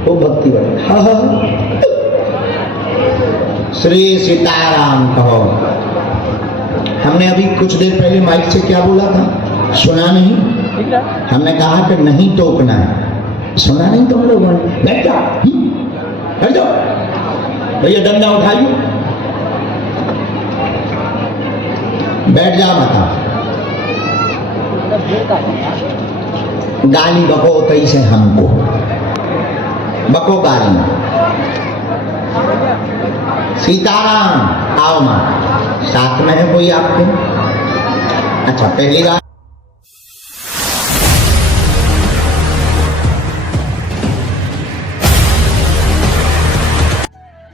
वो भक्ति बढ़े। हाँ हाँ, श्री सीताराम कहो। हमने अभी कुछ देर पहले माइक से क्या बोला था, सुना नहीं? हमने कहा कि नहीं टोकना है, सुना नहीं तुम लोगों ने? बैठ जाओ, बैठ जाओ भैया, डंडा उठाइए, बैठ जा माता। गाली बको कैसे हमको, बको गाली। सीताराम आओ माँ, साथ में है कोई आपके? अच्छा, पहली बात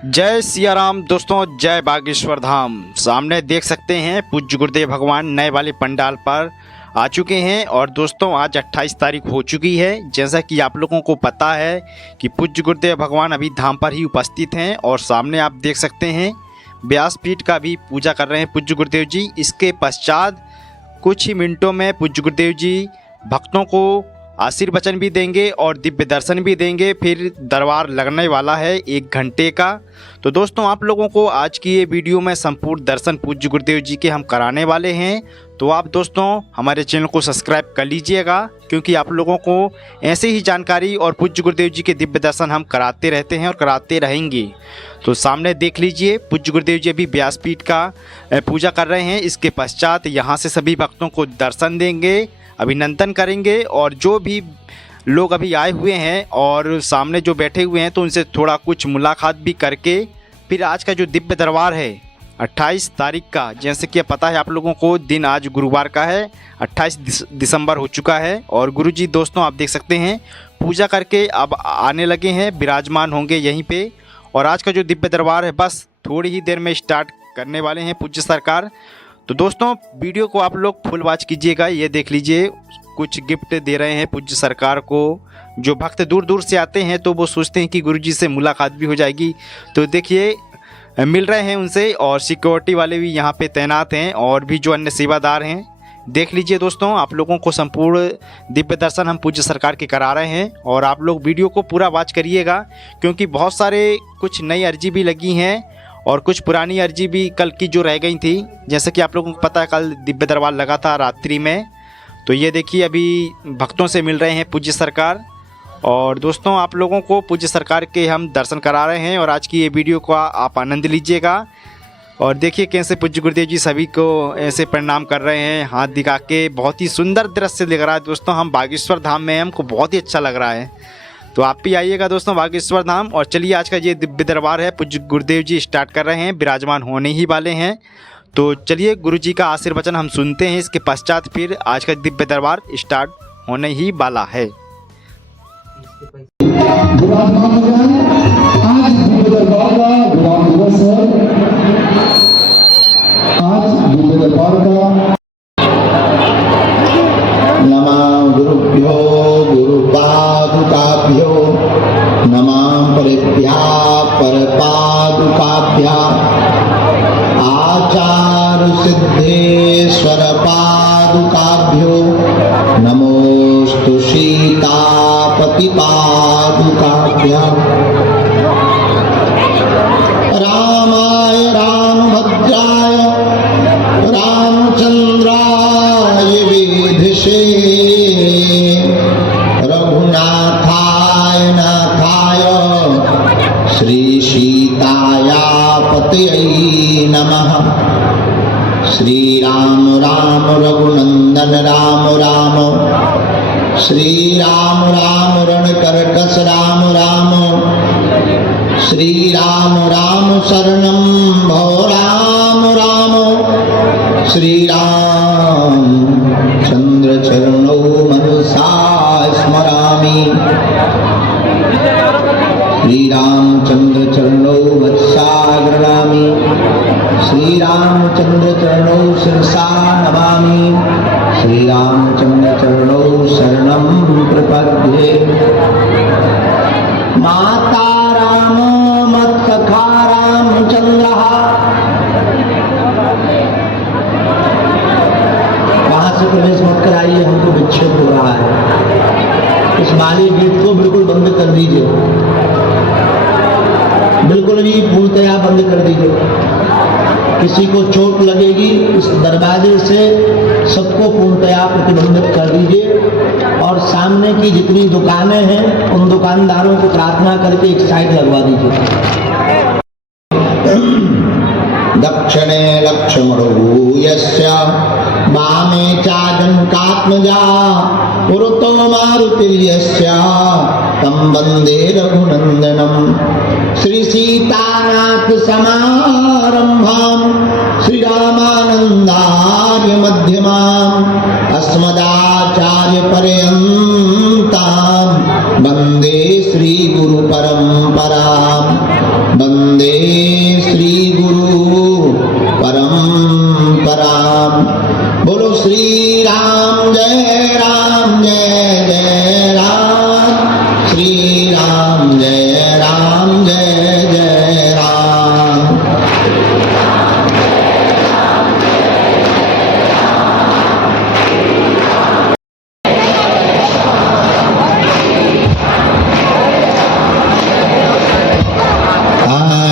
जय सिया राम दोस्तों, जय बागेश्वर धाम। सामने देख सकते हैं पूज्य गुरुदेव भगवान नए वाले पंडाल पर आ चुके हैं। और दोस्तों आज 28 तारीख हो चुकी है। जैसा कि आप लोगों को पता है कि पूज्य गुरुदेव भगवान अभी धाम पर ही उपस्थित हैं और सामने आप देख सकते हैं व्यासपीठ का भी पूजा कर रहे हैं पूज्य गुरुदेव जी। इसके पश्चात कुछ ही मिनटों में पूज्य गुरुदेव जी भक्तों को आशीर्वचन भी देंगे और दिव्य दर्शन भी देंगे। फिर दरबार लगने वाला है 1 घंटे का। तो दोस्तों आप लोगों को आज की ये वीडियो में संपूर्ण दर्शन पूज्य गुरुदेव जी के हम कराने वाले हैं। तो आप दोस्तों हमारे चैनल को सब्सक्राइब कर लीजिएगा, क्योंकि आप लोगों को ऐसे ही जानकारी और पूज्य गुरुदेव जी के दिव्य दर्शन हम कराते रहते हैं और कराते रहेंगे। तो सामने देख लीजिए पूज्य गुरुदेव जी अभी व्यासपीठ का पूजा कर रहे हैं। इसके पश्चात यहाँ से सभी भक्तों को दर्शन देंगे, अभिनंदन करेंगे। और जो भी लोग अभी आए हुए हैं और सामने जो बैठे हुए हैं तो उनसे थोड़ा कुछ मुलाकात भी करके फिर आज का जो दिव्य दरबार है 28 तारीख का, जैसे कि पता है आप लोगों को, दिन आज गुरुवार का है, 28 दिसंबर हो चुका है। और गुरुजी दोस्तों आप देख सकते हैं पूजा करके अब आने लगे हैं, विराजमान होंगे यहीं पे। और आज का जो दिव्य दरबार है बस थोड़ी ही देर में स्टार्ट करने वाले हैं पूज्य सरकार। तो दोस्तों वीडियो को आप लोग फुल वॉच कीजिएगा। ये देख लीजिए कुछ गिफ्ट दे रहे हैं पूज्य सरकार को। जो भक्त दूर दूर से आते हैं तो वो सोचते हैं कि गुरुजी से मुलाकात भी हो जाएगी, तो देखिए मिल रहे हैं उनसे। और सिक्योरिटी वाले भी यहाँ पे तैनात हैं और भी जो अन्य सेवादार हैं। देख लीजिए दोस्तों आप लोगों को संपूर्ण दिव्य दर्शन हम पूज्य सरकार के करा रहे हैं। और आप लोग वीडियो को पूरा वॉच करिएगा, क्योंकि बहुत सारे कुछ नई अर्जी भी लगी हैं और कुछ पुरानी अर्जी भी कल की जो रह गई थी। जैसे कि आप लोगों को पता है कल दिव्य दरबार लगा था रात्रि में। तो ये देखिए अभी भक्तों से मिल रहे हैं पूज्य सरकार। और दोस्तों आप लोगों को पूज्य सरकार के हम दर्शन करा रहे हैं और आज की ये वीडियो को आप आनंद लीजिएगा। और देखिए कैसे पूज्य गुरुदेव जी सभी को ऐसे प्रणाम कर रहे हैं हाथ दिखा के। बहुत ही सुंदर दृश्य दिख रहा है दोस्तों। हम बागेश्वर धाम में हैं, हमको बहुत ही अच्छा लग रहा है। तो आप भी आइएगा दोस्तों बागेश्वर धाम। और चलिए आज का ये दिव्य दरबार है पूज्य गुरुदेव जी स्टार्ट कर रहे हैं, विराजमान होने ही वाले हैं। तो चलिए गुरु जी का आशीर्वचन हम सुनते हैं, इसके पश्चात फिर आज का दिव्य दरबार स्टार्ट होने ही वाला है। नमः गुरुभ्यो गुरुपादुकाभ्यो नमः परेभ्यः परपादुकाभ्यः आचार्य सिद्धेश्वर पादुकाभ्यो नमोस्तु सीतापति पादुकाभ्यः। रामाय रामभद्राय रामचंद्राय वेधसे रघुनाथाय नाथाय श्री सीताया पतये नमः। श्री राम राम रघुनंदन राम राम, श्री राम राम रणकरकस राम राम, श्री राम राम शरणं भो राम राम, श्री राम चंद्र चरणौ मनसा स्मरामि, श्री रामचंद्र चरणौ वत्सा गृह्णामि, श्री रामचंद्र चरणौ शिरसा नमामि, श्री रामचंद्र चरणौ शरणं प्रपद्ये। माता राम मत्सखा रामचंद्रः। वहां से प्रवेश मत कराइए, हमको विक्षेप हो रहा है। इस माली गेट को बिल्कुल बंद कर दीजिए। बिल्कुल भी पूर्णतया बंद कर दीजिए। किसी को चोट लगेगी इस दरवाजे से सबको पूर्णतया प्रतिबंधित कर दीजिए और सामने की जितनी दुकानें हैं उन दुकानदारों को प्रार्थना करके एक साइड लगवा दीजिए। दक्षिणे लक्ष्मणो यस्य वामे चाजनकात्मजा पुरतो मारुतिर्यस्य तं वन्दे रघुनन्दनम्। श्री सीतानाथ समारंभां श्री रामानंदार्य मध्यमां अस्मदाचार्य पर्यन्तां वन्दे श्री गुरु परंपरां वन्दे श्री गुरु परंपरां। बोलो श्री राम जय राम जय जय राम। श्री राम जय राम जय जय राम।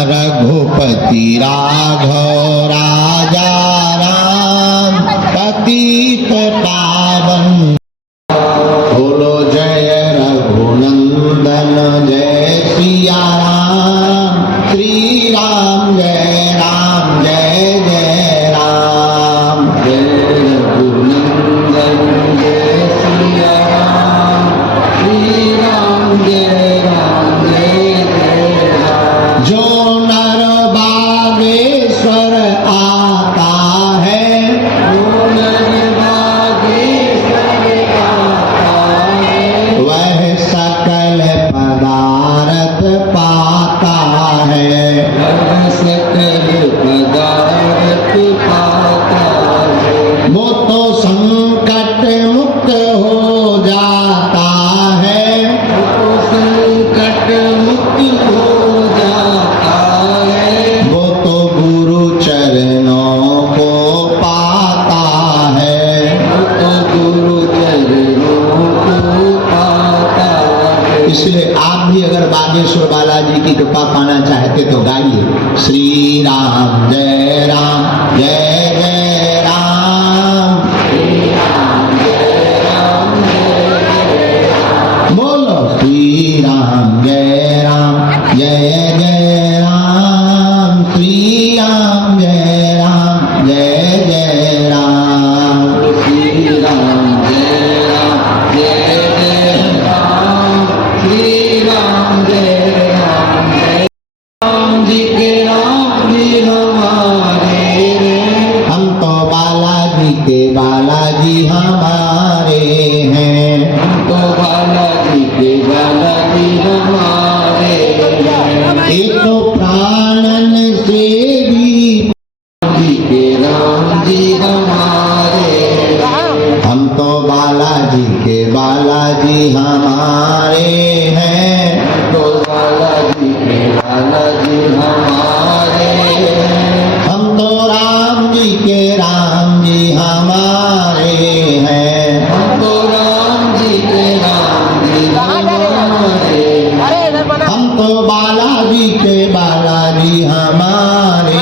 रघुपति राघव राजा राम पतित पावन। बोलो जय रघुनंदन जय सिया राम। श्री राम जय राम जय जय राम। जय रघुनंदन जय सिया राम। श्री राम जय राम जय जय राम। जो नर बागेश्वर आता है, जो नर बागेश्वर आता है, वह सकल पदार्थ पाता है। वह सकल पदार्थ पाता है। वो तो संकट मुक्त हो जाता है। वो संकट मुक्त हो जाता है। वो तो गुरु चरणों को पाता है। वो तो गुरु चरणों को पाता है। इसलिए आप भी अगर बागेश्वर बालाजी की कृपा पाना चाहते तो गाइए श्री राम जय राम जय जय राम। श्री राम जय राम जय जय राम। बोलो श्री राम जय राम जय जय राम। श्री राम जय राम जय जय राम। श्री राम जय राम जय जय राम। श्री राम जय राम जय राम जी के राम जी हमारे हैं। हम तो बालाजी के बालाजी हमारे हैं। हम तो बालाजी के बालाजी हमारे हैं। एक तो प्राणन से भी जी के राम जी हमारे। हम तो बालाजी के बालाजी हमारे हैं। तो बालाजी के बालाजी हमारे हैं। हम तो राम जी के राम जी हमारे हैं। हम तो राम जी के राम जी हमारे। हम तो बालाजी के बालाजी हमारे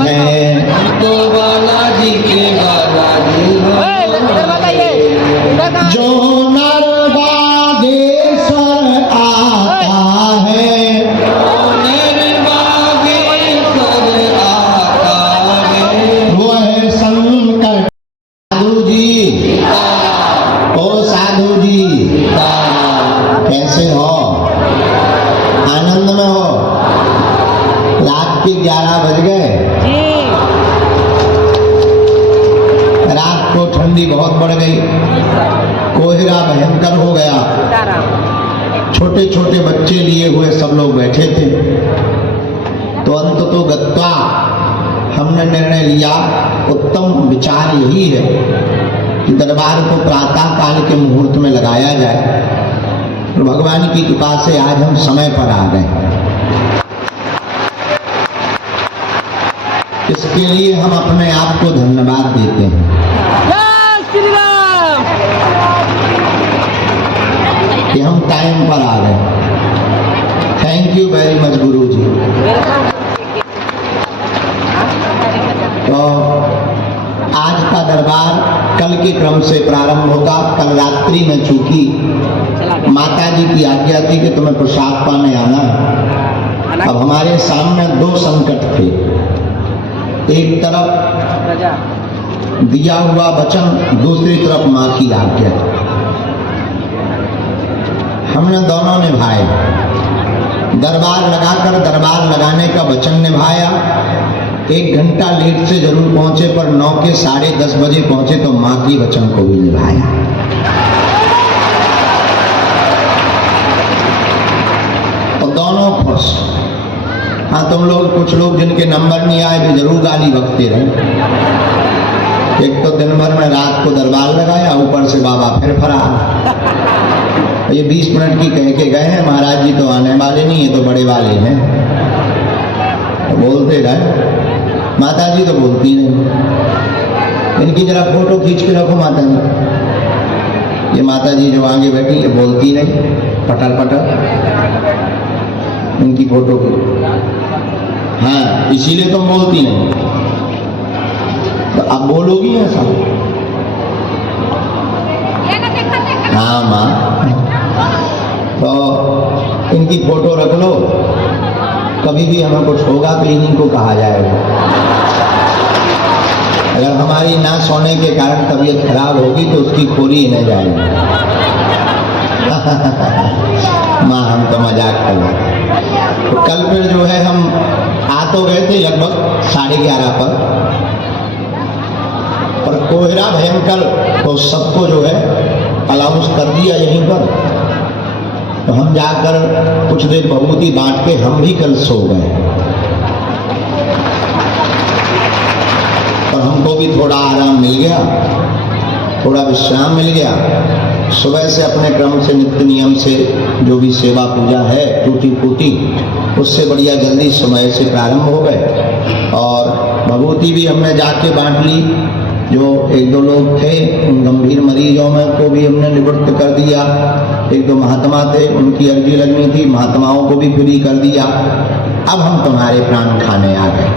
हैं। हम तो बालाजी के बालाजी हमारे। जो नर बागेश्वर आता है, जो नर बागेश्वर आता है, वह संकट। साधु जी, ओ साधु जी, कैसे हो? आनंद में हो? रात के 11 बज गए। रात को ठंडी बहुत बढ़ गई, कोहरा भयंकर हो गया। छोटे छोटे बच्चे लिए हुए सब लोग बैठे थे। तो अंततो गत्वा हमने निर्णय लिया, उत्तम विचार यही है कि दरबार को प्रातः काल के मुहूर्त में लगाया जाए। तो भगवान की कृपा से आज हम समय पर आ गए। इसके लिए हम अपने आप को धन्यवाद देते हैं। कि हम टाइम पर आ गए। Thank thank you very much गुरु जी। तो आज का दरबार कल के क्रम से प्रारंभ होगा। कल रात्रि में चूंकि माता जी की आज्ञा थी कि तुम्हें प्रसाद पाने आना, अब हमारे सामने दो संकट थे। एक तरफ दिया हुआ वचन, दूसरी तरफ माँ की आज्ञा। हमने दोनों निभाए। दरबार लगाकर दरबार लगाने का वचन निभाया। 1 घंटा लेट से जरूर पहुंचे, पर 9 के 10:30 बजे पहुंचे तो माँ की वचन को भी निभाया। तो दोनों खुश। हाँ, तुम लोग कुछ लोग जिनके नंबर नहीं आए भी जरूर गाली बकते रहे। एक तो दिन भर में रात को दरबार लगाया, ऊपर से बाबा फिर फरार। ये 20 मिनट की कह के गए हैं, महाराज जी तो आने वाले नहीं, ये तो बड़े वाले हैं। तो बोलते रहे। माता जी तो बोलती नहीं। इनकी जरा फोटो खींच के रखो माता जी। ये माता जी जो आगे बैठी ये बोलती नहीं, पटल पटल। इनकी फोटो की, हाँ, इसीलिए तुम बोलती नहीं। तो अब बोलोगी ऐसा? हाँ माँ, तो इनकी फोटो रख लो। कभी भी हमें कुछ होगा तो इन्हीं को कहा जाएगा। अगर हमारी ना सोने के कारण तबीयत खराब होगी तो उसकी खोरी इन्हें जाएगी। माँ, हम तो मजाक कर रहे। तो कल फिर जो है हम आ तो गए थे लगभग 11:30 पर कोहरा भयंकर, तो सबको जो है अलाउंस कर दिया यहीं पर। तो हम जाकर कुछ देर भभूति बांट के हम भी कल सो गए। और हमको भी थोड़ा आराम मिल गया, थोड़ा विश्राम मिल गया। सुबह से अपने क्रम से नित्य नियम से जो भी सेवा पूजा है टूटी फूटी, उससे बढ़िया जल्दी समय से प्रारंभ हो गए। और भभूति भी हमने जाके बांट ली। जो 1-2 लोग थे उन गंभीर मरीजों में को भी हमने निवृत्त कर दिया। 1-2 महात्मा थे, उनकी अर्जी लगनी थी, महात्माओं को भी फ्री कर दिया। अब हम तुम्हारे प्राण खाने आ गए।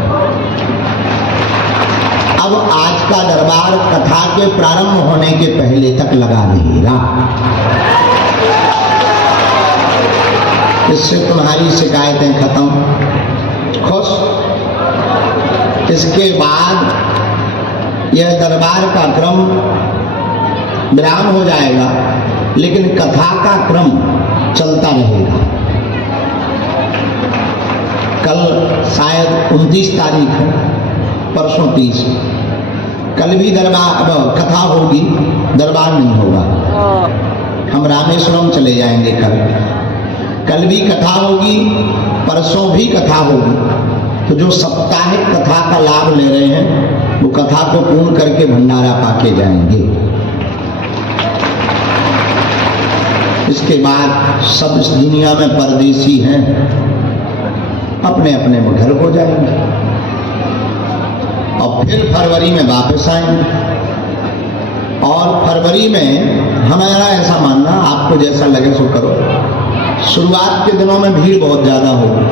अब आज का दरबार कथा के प्रारंभ होने के पहले तक लगा रहेगा। इससे तुम्हारी शिकायतें खत्म। खुश। इसके बाद यह दरबार का क्रम विराम हो जाएगा, लेकिन कथा का क्रम चलता रहेगा। कल शायद 29 तारीख है, परसों 30। कल भी दरबार कथा होगी, दरबार नहीं होगा। हम रामेश्वरम चले जाएंगे कल भी कथा होगी, परसों भी कथा होगी। तो जो साप्ताहिक कथा का लाभ ले रहे हैं वो कथा को पूर्ण करके भंडारा पाके जाएंगे। इसके बाद सब इस दुनिया में परदेसी हैं, अपने अपने घर को जाएंगे और फिर फरवरी में वापस आएंगे। और फरवरी में हमारा ऐसा मानना, आपको जैसा लगे सो करो। शुरुआत के दिनों में भीड़ बहुत ज्यादा होगी।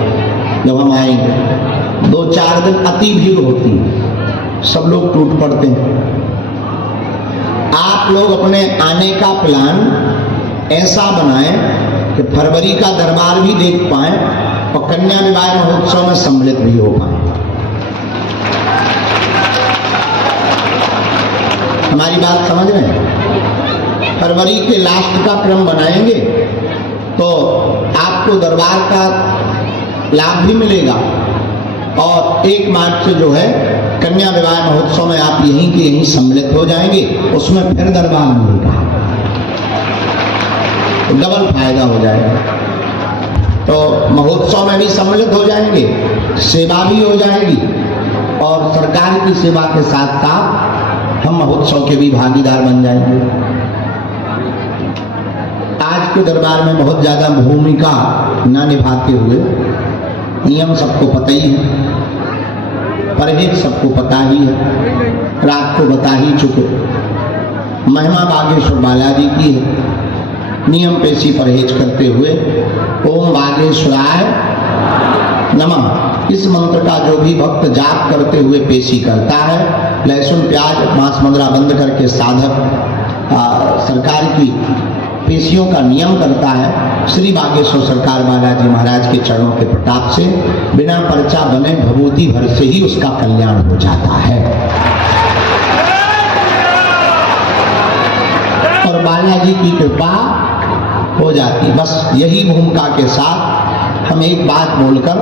जब हम आएंगे 2-4 दिन अति भीड़ होती है, सब लोग टूट पड़ते हैं। आप लोग अपने आने का प्लान ऐसा बनाएं कि फरवरी का दरबार भी देख पाएं और कन्या विवाह महोत्सव में सम्मिलित भी हो पाएं। हमारी बात समझ रहे हैं? फरवरी के लास्ट का क्रम बनाएंगे तो आपको दरबार का लाभ भी मिलेगा और 1 मार्च से जो है कन्या विवाह महोत्सव में आप यहीं के यहीं सम्मिलित हो जाएंगे। उसमें फिर दरबार मिलेगा, तो डबल फायदा हो जाएगा। तो महोत्सव में भी सम्मिलित हो जाएंगे, सेवा भी हो जाएगी और सरकार की सेवा के साथ साथ हम महोत्सव के भी भागीदार बन जाएंगे। आज के दरबार में बहुत ज्यादा भूमिका ना निभाते हुए, नियम सबको पता ही है, परहेज सबको पता ही है, रात को बता ही चुके। महिमा बागेश्वर बालाजी की है। नियम पेशी परहेज करते हुए ओम बागेश्वराय नमः। इस मंत्र का जो भी भक्त जाप करते हुए पेशी करता है, लहसुन प्याज मांस मदिरा बंद करके साधक सरकार की पेशियों का नियम करता है, श्री बागेश्वर सरकार बालाजी महाराज के चरणों के प्रताप से बिना पर्चा बने भभूति भर से ही उसका कल्याण हो जाता है। और बालाजी की कृपा हो जाती। बस यही भूमिका के साथ हम एक बात बोलकर,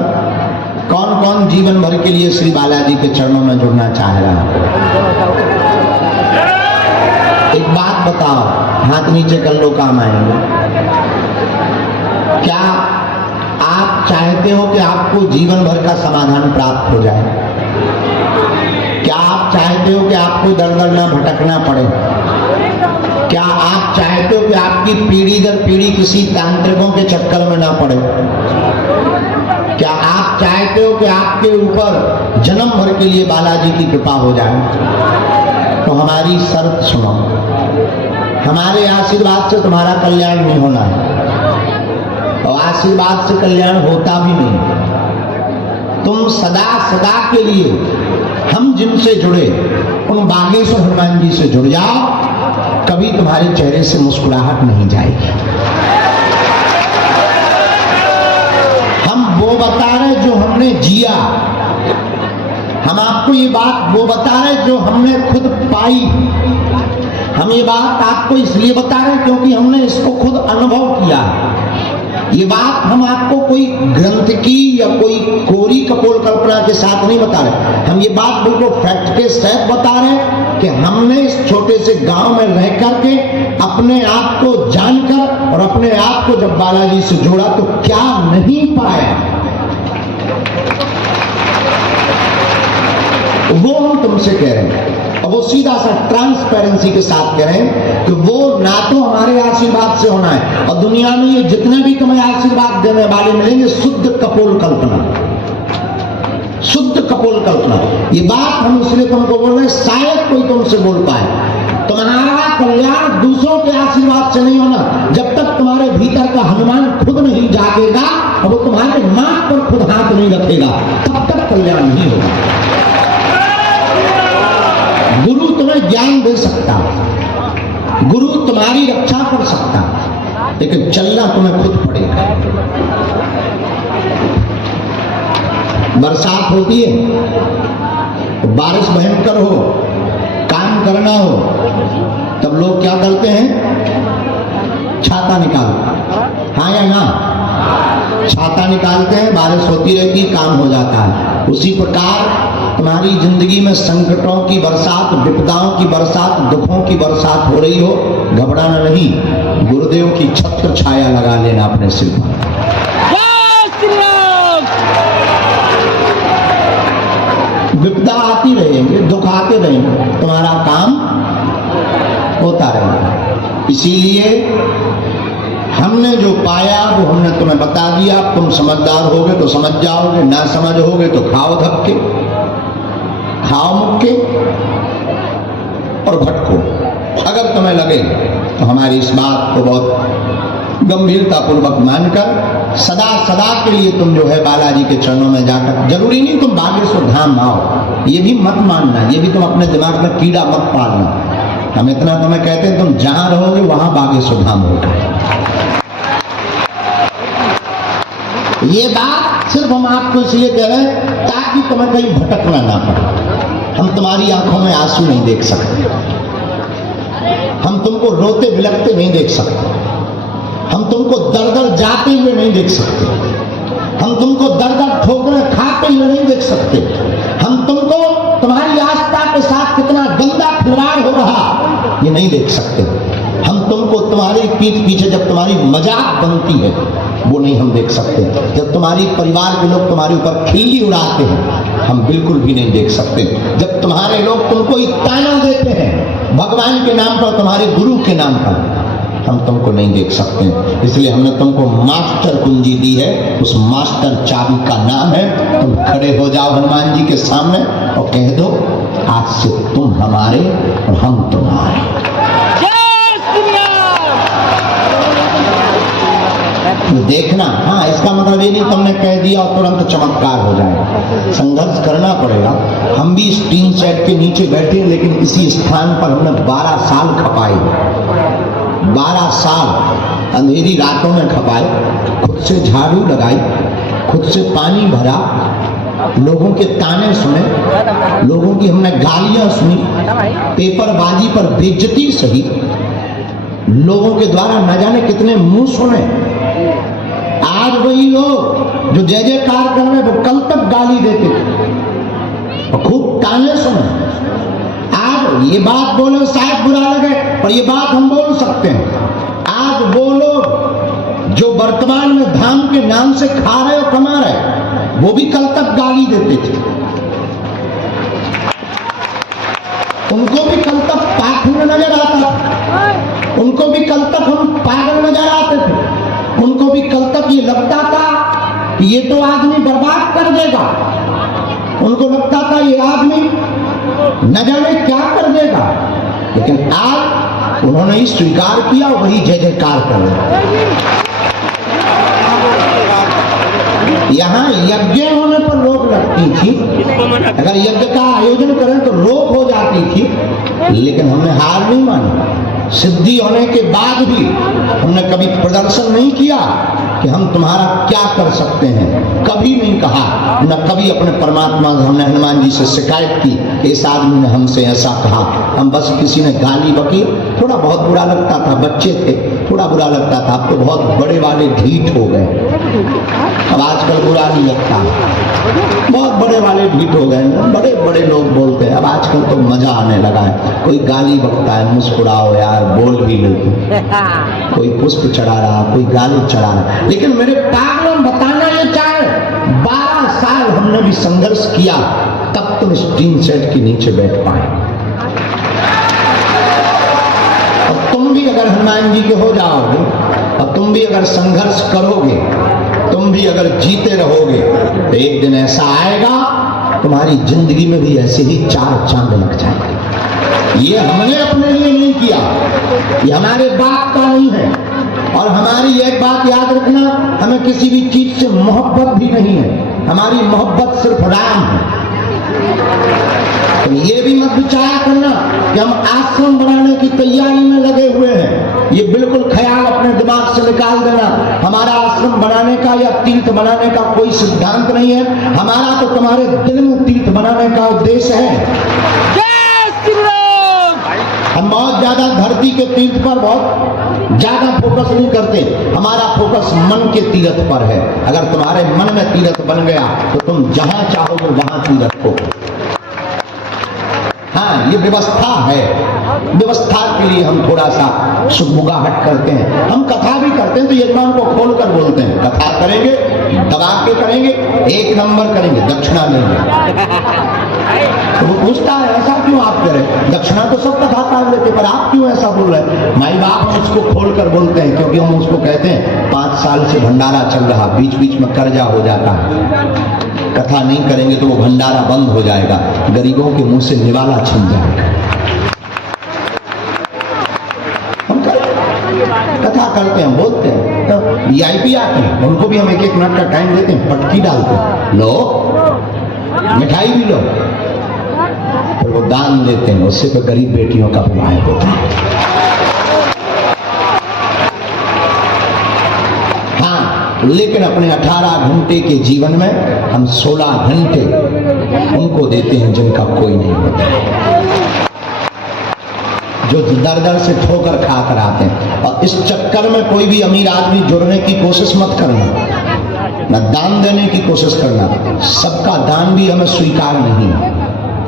कौन कौन जीवन भर के लिए श्री बालाजी के चरणों में जुड़ना चाह रहा है? एक बात बताओ, हाथ नीचे कर लो, काम आएंगे। क्या आप चाहते हो कि आपको जीवन भर का समाधान प्राप्त हो जाए? क्या आप चाहते हो कि आपको दर दर ना भटकना पड़े? क्या आप चाहते हो कि आपकी पीढ़ी दर पीढ़ी किसी तांत्रिकों के चक्कर में ना पड़े? क्या आप चाहते हो कि आपके ऊपर जन्म भर के लिए बालाजी की कृपा हो जाए? तो हमारी शर्त सुनो, हमारे आशीर्वाद से तुम्हारा कल्याण नहीं होना है, और आशीर्वाद से कल्याण होता भी नहीं। तुम सदा सदा के लिए हम जिनसे जुड़े उन बागेश्वर हनुमान जी से जुड़ जाओ, कभी तुम्हारे चेहरे से मुस्कुराहट नहीं जाएगी। हम वो बता रहे जो हमने जिया, हम आपको ये बात वो बता रहे जो हमने खुद पाई। हम ये बात आपको इसलिए बता रहे क्योंकि हमने इसको खुद अनुभव किया। ये बात हम आपको कोई ग्रंथ की या कोई कोरी कपोल कल्पना के साथ नहीं बता रहे, हम ये बात बिल्कुल फैक्ट के साथ बता रहे कि हमने इस छोटे से गांव में रह करके अपने आप को जानकर और अपने आप को जब बालाजी से जोड़ा तो क्या नहीं पाया, वो हम तुमसे कह रहे हैं। और वो सीधा सा ट्रांसपेरेंसी के साथ कह रहे हैं कि वो ना तो हमारे आशीर्वाद से होना है, और दुनिया में ये जितने भी तुम्हें आशीर्वाद देने वाले मिलेंगे शुद्ध कपोल कल्पना, शुद्ध कपोल कल्पना। ये बात हम इसलिए तुमको बोल रहे हैं, शायद कोई तुमसे बोल पाए। तुम्हारा कल्याण दूसरों के आशीर्वाद से नहीं होना, जब तक तुम्हारे भीतर का हनुमान खुद नहीं जागेगा और वो तुम्हारे नाक पर खुद हाथ नहीं रखेगा, तब तक कल्याण नहीं होगा। गुरु तुम्हें ज्ञान दे सकता, गुरु तुम्हारी रक्षा कर सकता, लेकिन चलना तुम्हें खुद पड़ेगा। बरसात होती है, बारिश भयंकर हो, काम करना हो, तब लोग क्या करते हैं? छाता निकालते, हाँ या ना? छाता निकालते हैं, बारिश होती रहती, काम हो जाता है। उसी प्रकार तुम्हारी जिंदगी में संकटों की बरसात, विपदाओं की बरसात, दुखों की बरसात हो रही हो, घबराना नहीं, गुरुदेव की छत्र छाया लगा लेना अपने सिर पर। विपदा आती रहेंगे, दुख आते रहेंगे, तुम्हारा काम होता रहेगा। इसीलिए हमने जो पाया वो हमने तुम्हें बता दिया। तुम समझदार होगे तो समझ जाओगे, ना समझ होगे तो खाओ धक्के, खाओ मुक्के और भटको। अगर तुम्हें लगे तो हमारी इस बात को बहुत गंभीरता पूर्वक मानकर सदा सदा के लिए तुम जो है बालाजी के चरणों में जाकर, जरूरी नहीं तुम बागेश्वर धाम आओ, ये भी मत मानना, ये भी तुम अपने दिमाग में कीड़ा मत पालना। हम इतना तुम्हें कहते हैं, तुम जहां रहोगे वहां बागेश्वर धाम होगा। ये बात सिर्फ हम आपको इसलिए कह रहे हैं ताकि तुम्हें कहीं भटकना ना पड़े। हम तुम्हारी आंखों में आंसू नहीं देख सकते, हम तुमको रोते बिलखते नहीं देख सकते, हम तुमको दर दर जाते हुए नहीं देख सकते, हम तुमको दर दर ठोकरें खाते हुए नहीं देख सकते, हम तुमको तुम्हारी आस्था के साथ कितना गंदा खिलवाड़ हो रहा ये नहीं देख सकते। हम तुमको तुम्हारी पीठ पीछे जब तुम्हारी मजाक बनती है वो नहीं हम देख सकते। जब तुम्हारी परिवार के लोग तुम्हारे ऊपर खिल्ली उड़ाते हैं हम बिल्कुल भी नहीं देख सकते। जब तुम्हारे लोग तुमको ताना देते हैं भगवान के नाम पर, तुम्हारे गुरु के नाम पर, हम तुमको नहीं देख सकते। इसलिए हमने तुमको मास्टर कुंजी दी है, उस मास्टर चाबी का नाम है। तुम खड़े हो जाओ हनुमान जी के सामने और कह दो आज से तुम हमारे और हम तुम्हारे। देखना। हाँ, इसका मतलब ये नहीं तुमने कह दिया और तुरंत चमत्कार हो जाए, संघर्ष करना पड़ेगा। हम भी इस टीन शेड के नीचे बैठे, लेकिन इसी स्थान पर हमने 12 साल खपाए, 12 साल अंधेरी रातों में खपाए, खुद से झाड़ू लगाई, खुद से पानी भरा, लोगों के ताने सुने, लोगों की हमने गालियां सुनी, पेपरबाजी पर बेइज्जती सही, लोगों के द्वारा न जाने कितने मुंह सुने। आज वही लोग जो जय जयकार कर रहे वो कल तक गाली देते थे और खूब ताने सुने। आज ये बात बोले शायद बुरा लगे, पर ये बात हम बोल सकते हैं। आज वो लोग जो वर्तमान में धाम के नाम से खा रहे और कमा रहे, वो भी कल तक गाली देते थे। उनको भी कल तक पाखंड नजर आता था, उनको भी कल तक हम पागल नजर आते थे, उनको भी कल तक ये लगता था कि ये तो आदमी बर्बाद कर देगा, उनको लगता था ये आदमी न जाने क्या कर देगा। लेकिन आज उन्होंने ही स्वीकार किया, वही जय जयकार कर रहे। यहाँ यज्ञ होने पर रोक लगती थी, अगर यज्ञ का आयोजन करें तो रोक हो जाती थी, लेकिन हमने हार नहीं मानी। सिद्धि होने के बाद भी हमने कभी प्रदर्शन नहीं किया कि हम तुम्हारा क्या कर सकते हैं, कभी नहीं कहा। न कभी अपने परमात्मा हमने हनुमान जी से शिकायत की कि इस आदमी ने हमसे ऐसा कहा। हम बस किसी ने गाली बकी, थोड़ा बहुत बुरा लगता था, बच्चे थे, थोड़ा बुरा लगता था। अब तो बहुत बड़े वाले ढीठ हो गए, अब आजकल बुरा नहीं लगता, बहुत बड़े वाले ढीठ हो गए, बड़े बड़े लोग बोलते हैं। अब आजकल तो मजा आने लगा है, कोई गाली बकता है, मुस्कुराओ यार, बोल भी लेते, कोई पुष्प चढ़ा रहा, कोई गाली चढ़ा रहा। लेकिन मेरे पागलों बताना ये चाहे 12 साल हमने भी संघर्ष किया, तब तुम इस टीन शेड के नीचे बैठ पाए। अब तुम भी अगर हनुमान जी के हो जाओगे, अब तुम भी अगर संघर्ष करोगे, तुम भी अगर जीते रहोगे, तो एक दिन ऐसा आएगा तुम्हारी जिंदगी में भी ऐसे ही 4 चांद लग जाएंगे। ये हमने अपने लिए नहीं किया, ये हमारे बाप का नहीं है। और हमारी एक बात याद रखना, हमें किसी भी चीज से मोहब्बत भी नहीं है, हमारी मोहब्बत सिर्फ राम है। तो ये भी मत विचार करना कि हम आश्रम बनाने की तैयारी में लगे हुए हैं, ये बिल्कुल ख्याल अपने दिमाग से निकाल देना। हमारा आश्रम बनाने का या तीर्थ बनाने का कोई सिद्धांत नहीं है, हमारा तो तुम्हारे दिल में तीर्थ बनाने का उद्देश्य है। हम बहुत ज्यादा धरती के तीर्थ पर बहुत ज्यादा फोकस नहीं करते, हमारा फोकस मन के तीर्थ पर है। अगर तुम्हारे मन में तीर्थ बन गया तो तुम जहां चाहोगे वहां तीर्थ हो। हाँ, ये व्यवस्था है, व्यवस्था के लिए हम थोड़ा सा सुगबुगाहट करते हैं। हम कथा भी करते हैं तो यजमान को खोल कर बोलते हैं, कथा करेंगे, दबा के करेंगे, 1 नंबर करेंगे, दक्षिणा लेंगे। तो वो पूछता है ऐसा क्यों आप करें, दक्षिणा तो सब कथाकार लेते, पर आप क्यों ऐसा बोल रहे हैं? माई बाप हम उसको खोल कर बोलते हैं, क्योंकि हम उसको कहते हैं 5 साल से भंडारा चल रहा, बीच बीच में कर्जा हो जाता है, कथा नहीं करेंगे तो वो भंडारा बंद हो जाएगा, गरीबों के मुंह से निवाला छिन जाएगा। हम कथा करते हैं, बोलते हैं, तो VIP आते हैं, उनको भी हम 1-1 मिनट का टाइम देते हैं, पटकी डालते हैं, लो मिठाई भी लो, फिर वो दान देते हैं, उससे तो गरीब बेटियों का विवाह होता है। हाँ, लेकिन अपने 18 घंटे के जीवन में हम 16 घंटे उनको देते हैं जिनका कोई नहीं होता, जो दर दर से ठोकर खा कर आते हैं। और इस चक्कर में कोई भी अमीर आदमी जुड़ने की कोशिश मत करना, न दान देने की कोशिश करना। सबका दान भी हमें स्वीकार नहीं है,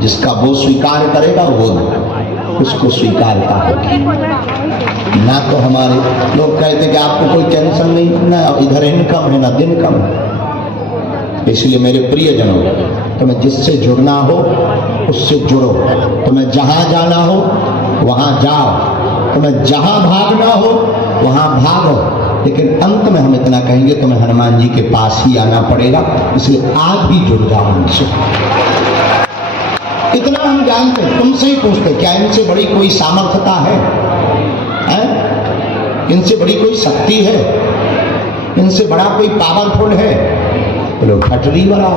जिसका वो स्वीकार करेगा वो उसको स्वीकार होगी। ना तो हमारे लोग कहते कि आपको कोई टेंशन नहीं, ना इधर इनकम है ना दिन कम है। इसलिए मेरे प्रियजनों, तुम्हें जिससे जुड़ना हो उससे जुड़ो, तुम्हें जहां जाना हो वहां जाओ, तुम्हें जहां भागना हो वहां भागो, लेकिन अंत में हम इतना कहेंगे तुम्हें हनुमान जी के पास ही आना पड़ेगा। इसलिए आज भी जुड़ जाओ उनसे। इतना हम जानते हैं, तुमसे ही पूछते क्या इनसे बड़ी कोई सामर्थ्यता है? इनसे बड़ी कोई शक्ति है? इनसे बड़ा कोई पावरफुल है? बोलो खटरी बड़ा।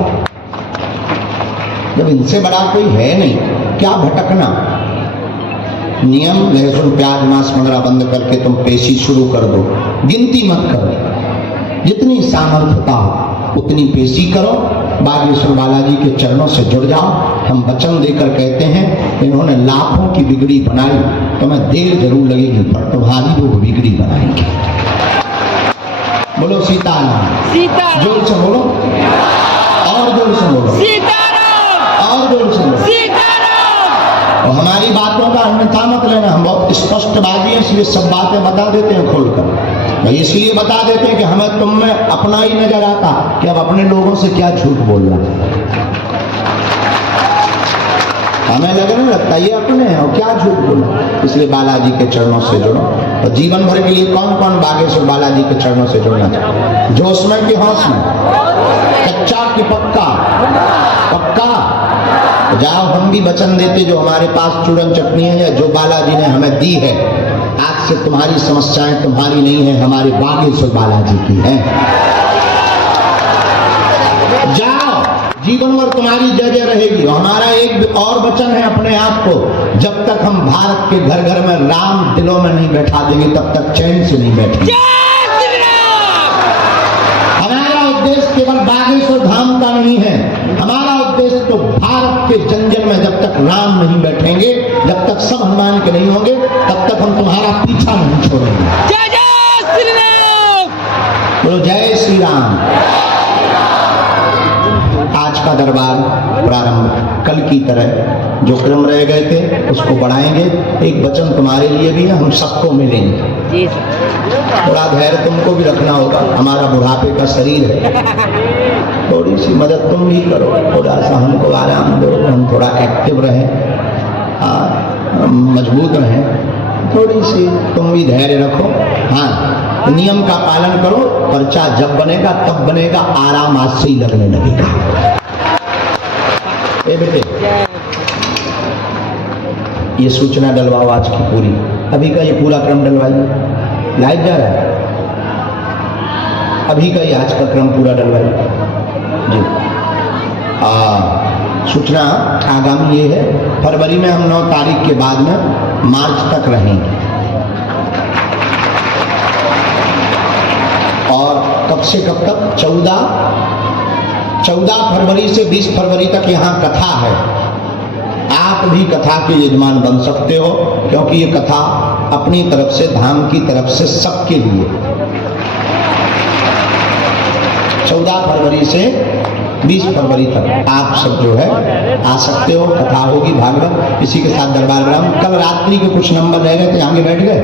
जब इनसे बड़ा कोई है नहीं, क्या भटकना। नियम लहसुन प्याज मांस वगैरह बंद करके तुम पेशी शुरू कर दो, गिनती मत करो, जितनी सामर्थ्यता हो उतनी पेशी करो, बागेश्वर बालाजी के चरणों से जुड़ जाओ। हम वचन देकर कहते हैं, इन्होंने लाखों की बिगड़ी बनाई, तुम्हें देर जरूर लगेगी पर तुम्हारी वो बिगड़ी बनाएंगे। बोलो सीताराम। सीताराम। जोर से बोलो, और जोर से बोलो, सीताराम। और जोर से बोलो। सीताराम। और हमारी बातों का अन्यथा मत लेना, हम बहुत स्पष्टबाजी है इसलिए सब बातें बता देते हैं खोलकर। भाई इसलिए बता देते हैं कि हमें तुम में अपना ही नजर आता कि अब अपने लोगों से क्या झूठ बोलना। हमें लगने लगता ये अपने हैं और क्या झूठ बोलना। इसलिए बालाजी के चरणों से जुड़ो। और जीवन भर के लिए कौन कौन बागेश्वर बालाजी के चरणों से जुड़ना चाहते? जोश में कि होश में, कच्चा कि पक्का? पक्का। जाओ, हम भी वचन देते, जो हमारे पास चूरन चटनी है या जो बालाजी ने हमें दी है, आज से तुम्हारी समस्याएं तुम्हारी नहीं है, हमारे बागेश्वर बालाजी की है। जाओ, जीवन भर तुम्हारी जय जय रहेगी। हमारा एक और वचन है अपने आप को, जब तक हम भारत के घर घर में राम दिलों में नहीं बैठा देंगे तब तक चैन से नहीं बैठेंगे। हमारा उद्देश्य केवल बागेश्वर धाम का नहीं है, हमारा उद्देश्य तो भारत के जंगल में जब तक राम नहीं बैठेंगे, जब तक सब हनुमान के नहीं होंगे, तब तक हम तुम्हारा पीछा नहीं छोड़ेंगे। जय जय श्री राम। बोलो जय श्री राम। आज का दरबार प्रारंभ कल की तरह जो क्रम रह गए थे उसको बढ़ाएंगे। एक वचन तुम्हारे लिए भी है, हम सबको मिलेंगे। थोड़ा धैर्य तुमको भी रखना होगा, हमारा बुढ़ापे का शरीर है, थोड़ी सी मदद तुम भी करो, थोड़ा सा हमको आराम दो, हम थोड़ा एक्टिव रहें, मजबूत रहें, थोड़ी सी तुम भी धैर्य रखो। हाँ, नियम का पालन करो, पर्चा जब बनेगा तब बनेगा, आराम आज से ही लगने लगेगा। ए बेटे, ये सूचना डलवाओ आज की पूरी, अभी का ये पूरा क्रम डलवाइए। लाइव जा रहा है, अभी का ये आज का क्रम पूरा डलवाइए जी। सूचना आगामी ये है, फरवरी में हम 9 तारीख के बाद में मार्च तक रहेंगे, और कब से कब तक? 14 फरवरी से 20 फरवरी तक यहाँ कथा है। आप भी कथा के यजमान बन सकते हो, क्योंकि ये कथा अपनी तरफ से, धाम की तरफ से सबके लिए। 14 फरवरी से 20 फरवरी तक आप सब जो है आ सकते हो, कथा होगी भागवत। इसी के साथ दरबार ग्राम, कल रात्रि के कुछ नंबर रह गए थे, आगे बैठ गए।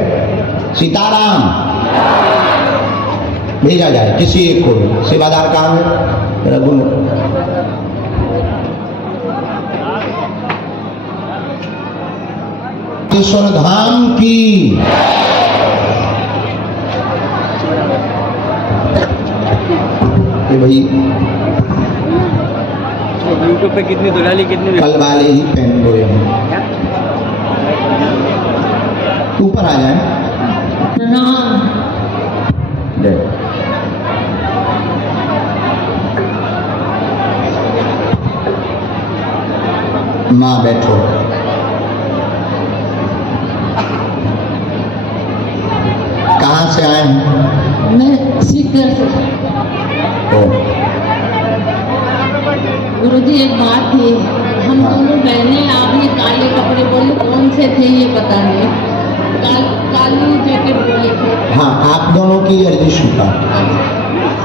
सीताराम भेजा जाए किसी एक को, सेवादार काम है रघु। बागेश्वर धाम की। ये भाई यूट्यूब पे कितनी दुलाली, कितनी कल वाले ही पहन दो, ऊपर आ जाए। माँ बैठो। कहाँ से आए हैं? मैं सीकर से। गुरुजी एक बात थी, हम दोनों बहनें, आपने काले कपड़े बोले, कौन से थे ये पता नहीं, काली जैकेट बोले थे। हाँ, आप दोनों की अर्जी स्वीकार।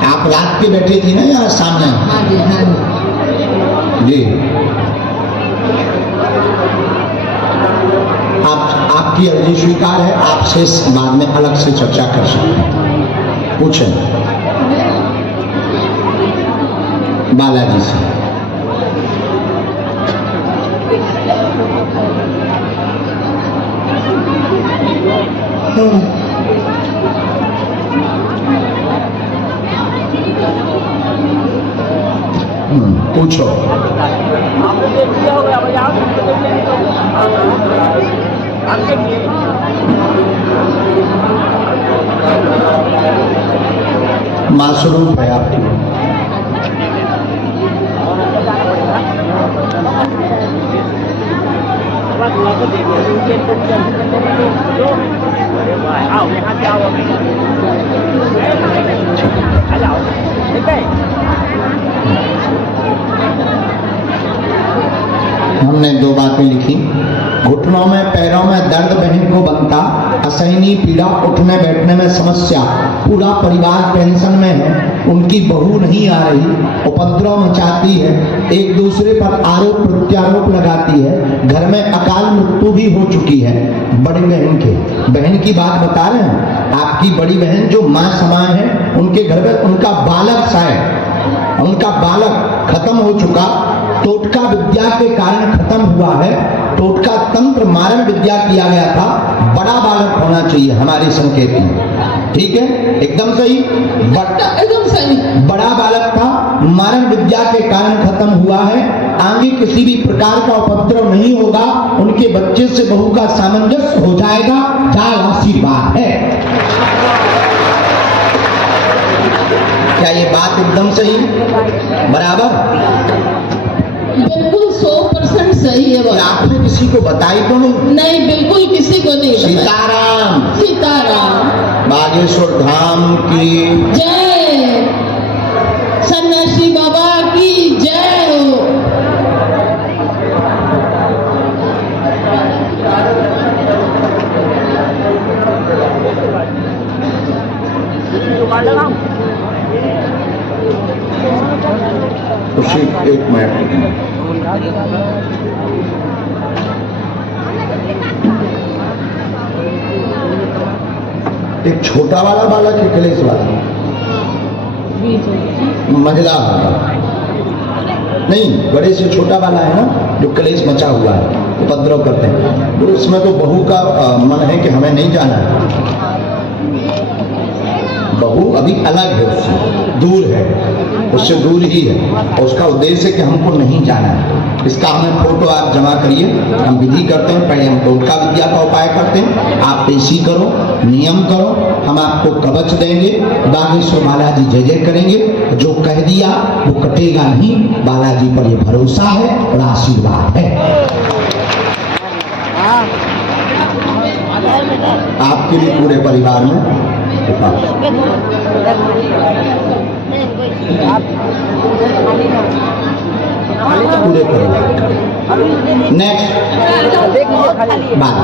आप रात के बैठे थी ना यहाँ सामने? हाँ जी, हाँ जी। आपकी अर्जी स्वीकार है, आपसे इस बाद में अलग से चर्चा कर सकते हैं। पूछें बालाजी से। पूछो। मासूरूफ है आपकी। हमने दो बातें लिखी। घुटनों में पैरों में दर्द बहन को बनता, असहनीय पीड़ा, उठने बैठने में समस्या, पूरा परिवार टेंशन में है, उनकी बहू नहीं आ रही, उपद्रव मचाती है, एक दूसरे पर आरोप प्रत्यारोप लगाती है, घर में अकाल मृत्यु भी हो चुकी है बड़ी बहन की बात बता रहे हैं। आपकी बड़ी बहन जो माँ समान है, उनके घर में उनका बालक शायद, उनका बालक खत्म हो चुका, टोटका विद्या के कारण खत्म हुआ है, टोटका तंत्र मारण विद्या किया गया था, बड़ा बालक होना चाहिए हमारे संकेत में, ठीक है, एकदम सही, एकदम सही, बड़ा बालक था, मारण विद्या के कारण खत्म हुआ है, आगे किसी भी प्रकार का उपद्रव नहीं होगा, उनके बच्चे से बहू का सामंजस्य हो जाएगा, जाल आशीर्वाद है। क्या ये बात एकदम सही, बराबर? बिल्कुल 100% सही है। और आपने किसी को बताई तो नहीं? नहीं, बिल्कुल किसी को नहीं। सीताराम सीताराम। बागेश्वर धाम की जय, सन्यासी बाबा की जय हो। खुशी एक मिनट, एक छोटा वाला बालक है, कलेश वाला महिला होगा, नहीं बड़े से छोटा वाला है ना, जो कलेश मचा हुआ है, उपद्रव करते हैं, तो उसमें तो बहू का मन है कि हमें नहीं जाना है, बहू अभी अलग है, उससे दूर है, उससे दूर ही है, और उसका उद्देश्य है कि हमको नहीं जाना है। इसका हमें फोटो आप जमा करिए, हम विधि करते हैं, पहले हम टोटका विद्या का उपाय करते हैं, आप पेशी करो, नियम करो, हम आपको कवच देंगे, बागेश्वर बालाजी जय जय करेंगे, जो कह दिया वो कटेगा नहीं, बालाजी पर ये भरोसा है और आशीर्वाद है। आपके लिए पूरे परिवार में पूरे परिवार। नेक्स्ट बात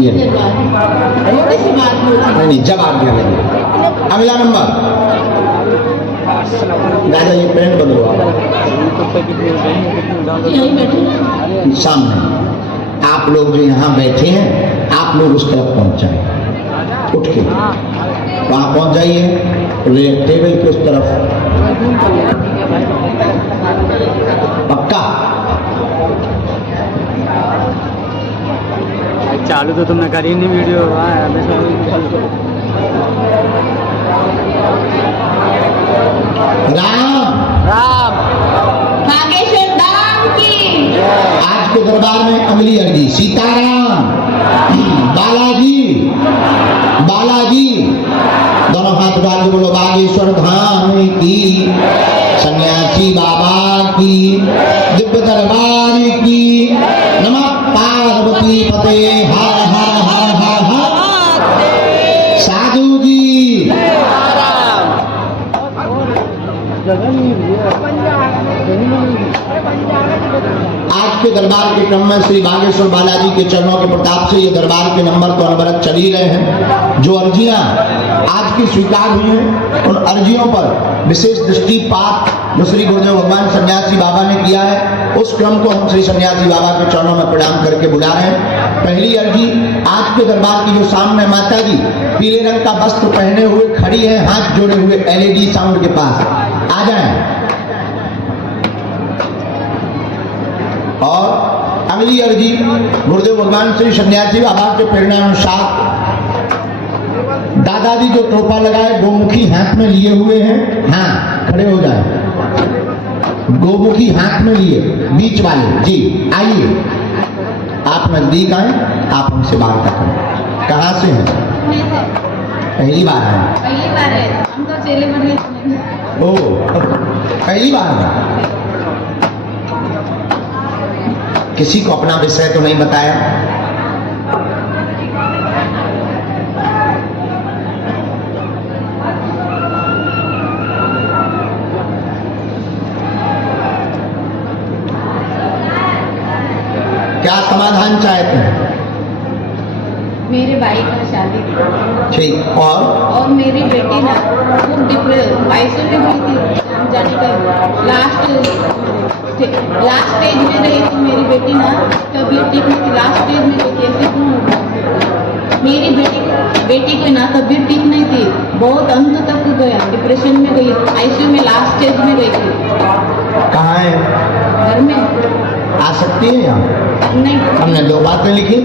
ये नहीं, जवाब दिया नहीं। अगला नंबर, दादा ये पेंट बदलो सामने, आप लोग जो यहाँ बैठे हैं, आप लोग उस तरफ पहुंच जाए, उठ के वहां पहुंच जाइए, टेबल के उस तरफ, पक्का? चालू तो तुमने करी नहीं वीडियो। राम राम बागेश्वर धाम की। आज के दरबार में अगली अर्जी, सीताराम, बालाजी, बालाजी, दोनों हाथ उठा के बोलो, बागेश्वर धाम की, सन्यासी बाबा की, दिव्य दरबार की, नमः पार्वती पते, हर हर हर हर हर, साधु जी। आज के दरबार के क्रम में श्री बागेश्वर बालाजी के चरणों के प्रताप से ये दरबार के नंबर तो अनवरत चल ही रहे हैं। जो अर्जियां आज की स्वीकार हुई हैं, उन अर्जियों पर विशेष दृष्टिपात जो श्री गुरुदेव भगवान सन्यासी बाबा ने किया है, उस क्रम को हम श्री सन्यासी बाबा के चरणों में प्रणाम करके बुला रहे हैं। पहली अर्जी, आज के दरबार की जो सामने माता जी पीले रंग का वस्त्र पहने हुए खड़ी है, हाथ जोड़े हुए LED साउंड के पास आ जाए। और अगली अर्जी, गुरुदेव भगवान श्री सन्यासी बाबा के प्रेरणानुसार दादाजी जो टोपा लगाए, गोमुखी हाथ में लिए हुए हैं, हाँ खड़े हो जाए, गोमुखी हाथ में लिए, बीच वाले जी आइए, आप नजदीक आए, आप हमसे वार्ता करें। कहाँ से हैं? पहली बार आए? पहली बार है, हम तो चेले बन गए। ओ, पहली बार है। किसी को अपना विषय तो नहीं बताया? क्या समाधान चाहते हैं? मेरे भाई का शादी ठीक, और मेरी बेटी ना खूब डिप्रेस आईसीयू में हुई थी, जाने का लास्ट स्टेज में रही थी मेरी बेटी ना, तबीयत ठीक नहीं थी, लास्ट स्टेज में गई थी। ऐसे क्यों होगा? मेरी बेटी की ना तबीयत ठीक नहीं थी, बहुत अंत तक गया, डिप्रेशन में गई, आईसीयू में लास्ट स्टेज में गई थी। कहाँ है? घर में आ सकती है यहाँ? नहीं, हमने 2 बातें लिखी।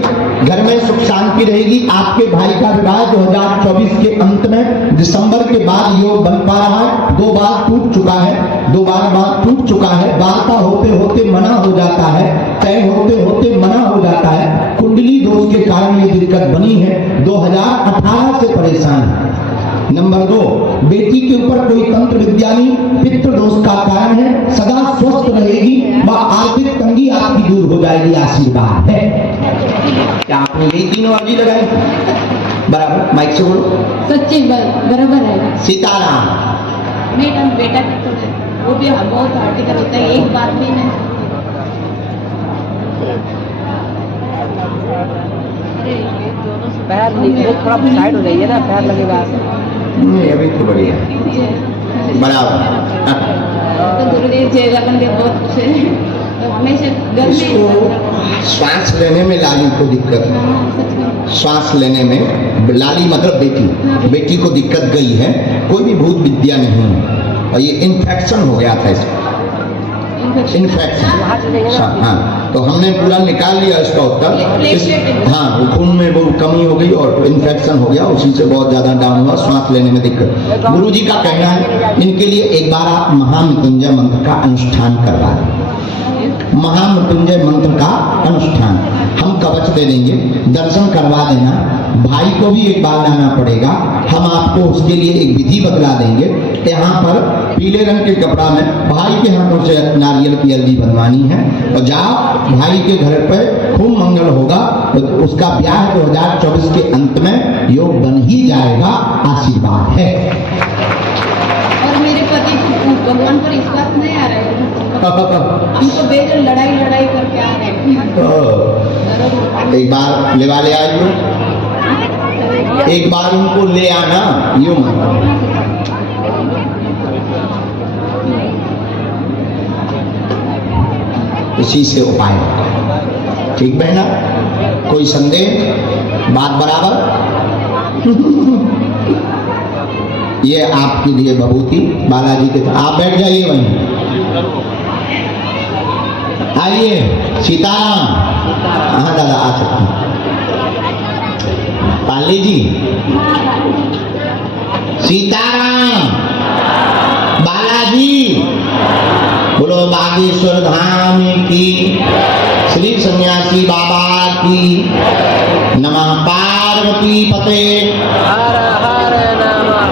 घर में सुख शांति रहेगी। आपके भाई का विवाह 2024 के अंत में दिसंबर के बाद योग बन पा रहा है। 2 बार टूट चुका है, 2 बार टूट चुका है। वार्ता होते होते मना हो जाता है, तय होते होते मना हो जाता है। कुंडली दोष के कारण ये दिक्कत बनी है। 2018 से परेशान है। नंबर 2, बेटी के ऊपर कोई तंत्र विद्या नहीं, पितृ दोष का कारण है। सदा स्वस्थ रहेगी व आर्थिक तंगी आपकी दूर हो जाएगी। आशीर्वाद है। क्या आपने यही 3 अर्जी लगाई? बराबर, माइक से बोलो। सच्ची बराबर है। सीताराम। मेरा बेटा की तो वो भी बहुत आर्टिकल होता है, एक बात भी नहीं। पैर थोड़ा साइड हो जाइए ना, पैर लगेगा। नहीं, अभी तो बढ़िया बराबर। तो गुरुदेव जी लगन के बहुत कुछ है, तो हमेशा घर इसको में श्वास लेने में लाली को दिक्कत है। श्वास लेने में लाली मतलब बेटी को दिक्कत गई है। कोई भी भूत विद्या नहीं है और ये इन्फेक्शन हो गया था इसको। इन्फेक्शन, हाँ, तो हमने पूरा निकाल लिया इसका उत्तर। हाँ, वो खून में वो कमी हो गई और इन्फेक्शन हो गया, उसी से बहुत ज्यादा डाउन हुआ, सांस लेने में दिक्कत। गुरु जी का कहना है इनके लिए एक बार आप महामृत्युंजय मंत्र का अनुष्ठान करवा दें। महामृत्युंजय मंत्र का अनुष्ठान हम कवच दे देंगे, दर्शन करवा देना। भाई को भी एक बार लाना पड़ेगा, हम आपको उसके लिए एक विधि बतला देंगे। यहाँ पर पीले रंग के कपड़ा में भाई के हाथों से नारियल की अर्जी बनवानी है और जाओ भाई के घर पर खूब मंगल होगा। तो उसका ब्याह 2024 के अंत में योग बन ही जाएगा। आशीर्वाद है। और मेरे पति को भगवान पर विश्वास नहीं आ रहा है, हमको बेजल लड़ाई करके आ रहे हैं। एक बार लेवा ले आइए, एक बार उनको ले आना, यूं इसी से उपाय। ठीक बहना, कोई संदेह? बात बराबर। ये आपके लिए बभूति बालाजी के। आप बैठ जाइए वहीं, आइए। सीताराम। हाँ दादा, आ सकते हैं। पाली जी, सीताराम। बालाजी, बोलो बागेश्वर धाम की, श्री सन्यासी बाबा की। नमः पार्वती पते। हर हर नमः।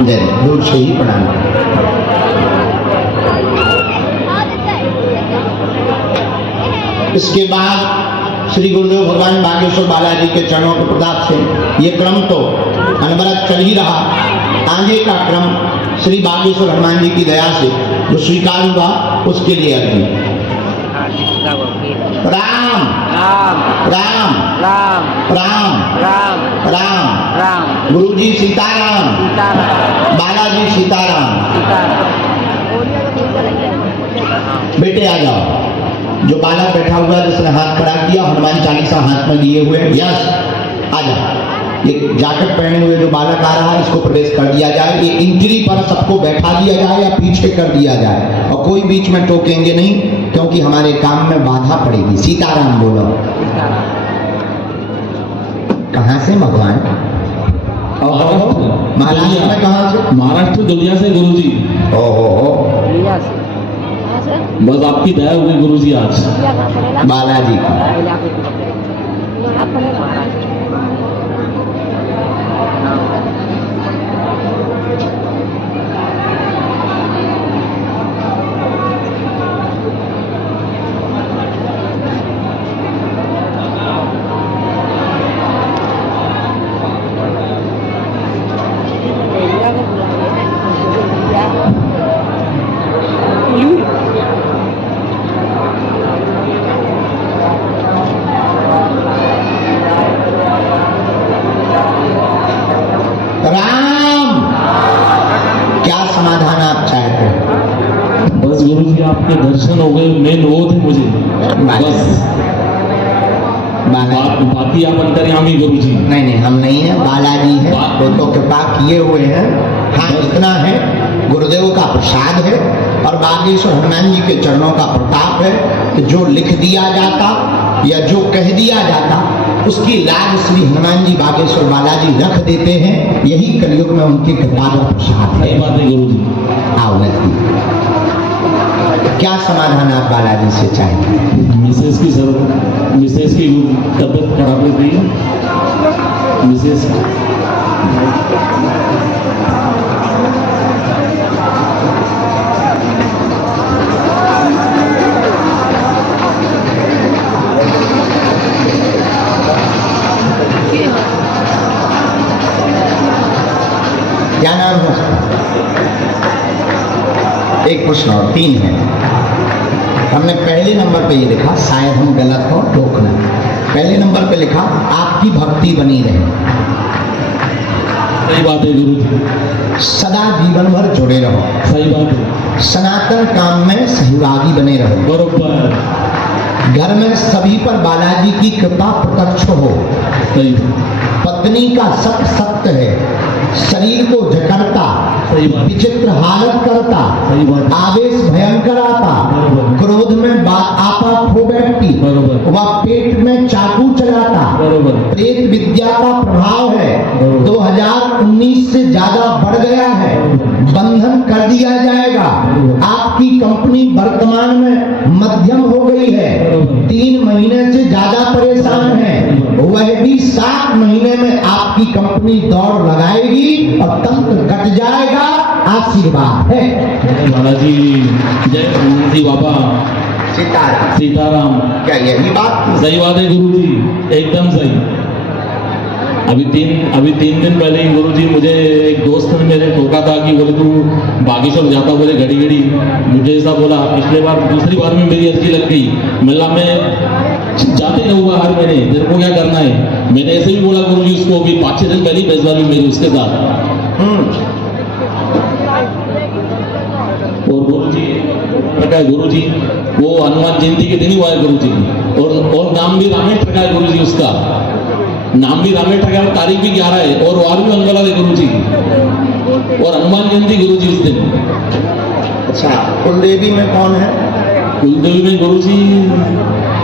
जय दूर से ही प्रणाम। इसके बाद श्री गुरुदेव भगवान बागेश्वर बालाजी के चरणों के प्रताप से ये क्रम तो अनवरत चल ही रहा। आगे का क्रम श्री बागेश्वर हनुमान जी की दया से जो स्वीकार हुआ उसके लिए अर्जी। राम राम राम राम राम राम राम राम। गुरु जी सीताराम, सीताराम बालाजी सीताराम। सीताराम। बेटे आ जाओ। जो बालक बैठा हुआ है जिसने हाथ खड़ा किया, हनुमान चालीसा हाथ में लिए हुए, यस आ जाओ। ये जैकेट पहने हुए जो बालक आ रहा है इसको प्रवेश कर दिया जाए। ये एंट्री पर सबको बैठा दिया जाए या पीछे कर दिया जाए और कोई बीच में टोकेंगे नहीं, क्योंकि हमारे काम में बाधा पड़ेगी। सीताराम बोलो। कहाँ से भगवान? ओहो, महाराष्ट्र में कहाँ से? महाराष्ट्र दुनिया से गुरुजी। ओहो, दुनिया से बस आपकी दया हुई गुरुजी आज। बालाजी की। राम, क्या समाधान आप चाहते हैं? बस गुरुजी आपके दर्शन हो गए, मेन वो थे मुझे बस। बालाजी। बाकी आप अंतर्यामी गुरुजी। नहीं नहीं, हम नहीं है, बालाजी है, वो तो कृपा किए हुए हैं। हाँ, इतना है, गुरुदेव का प्रसाद है और बागेश्वर हनुमान जी के चरणों का प्रताप है कि जो लिख दिया जाता या जो कह दिया जाता उसकी लाज श्री हनुमान जी बागेश्वर बालाजी रख देते हैं। यही कलयुग में उनकी कृपा का प्रसाद है। सही बात है गुरुजी। आओ नजदीक। क्या समाधान आप बालाजी से चाहेंगे? मिसेस की तबीयत खराब हो गई है। मिसेस क्या नाम है उसका? एक प्रश्न और, 3 है। हमने पहले नंबर पे ये लिखा, शायद हम गलत हो, टोकना। पहले नंबर पे लिखा आपकी भक्ति बनी रहे। सही बात है गुरुजी। सदा जीवन भर जुड़े रहो। सही बात है। सनातन काम में सहभागी बने रहो। बरोबर। घर में सभी पर बालाजी की कृपा प्रत्यक्ष हो। सही। पत्नी का सत सत्य है, शरीर को जकड़ता, सही बात। विचित्र हालत करता, सही बात। आवेश भयंकर आता, बरोबर। क्रोध में आपा खो बैठती, बरोबर। वह पेट में चाकू चलाता। बरोबर। प्रेत विद्या का प्रभाव है, बरोबर। 2019 से ज्यादा बढ़ गया है, बंधन कर दिया जाएगा। आपकी कंपनी वर्तमान में मध्यम हो गई है, 3 महीने से ज्यादा परेशान है, वह भी 7 महीने में आपकी कंपनी दौड़ लगाएगी और तंत्र कट जाएगा। आशीर्वाद है। जय बालाजी, जय हनुमान जी बाबा, सीताराम। सीताराम। क्या यही बात थी? सही बात है गुरुजी, एकदम सही। अभी तीन दिन पहले ही गुरुजी मुझे एक दोस्त ने मेरे टोका था कि बोले तू बागेश्वर जाता, बोले घड़ी घड़ी मुझे ऐसा बोला। पिछले बार दूसरी बार में मेरी अर्जी लग गई, मिला मैं जाते रहूँगा हर महीने, तेरे को क्या करना है। मैंने ऐसे ही बोला गुरुजी उसको, भी 5-6 दिन पहले बेजबारी मेरी उसके साथ। और गुरुजी वो हनुमान जयंती के दिन ही हुआ है गुरुजी। और नाम भी रामेश रखा है गुरुजी, उसका नाम भी रामेश रखा है, तारीख भी 11 है और वार भी अनबला है गुरुजी, और हनुमान जयंती गुरुजी उस दिन। अच्छा, कुलदेवी में कौन है? कुलदेवी में गुरुजी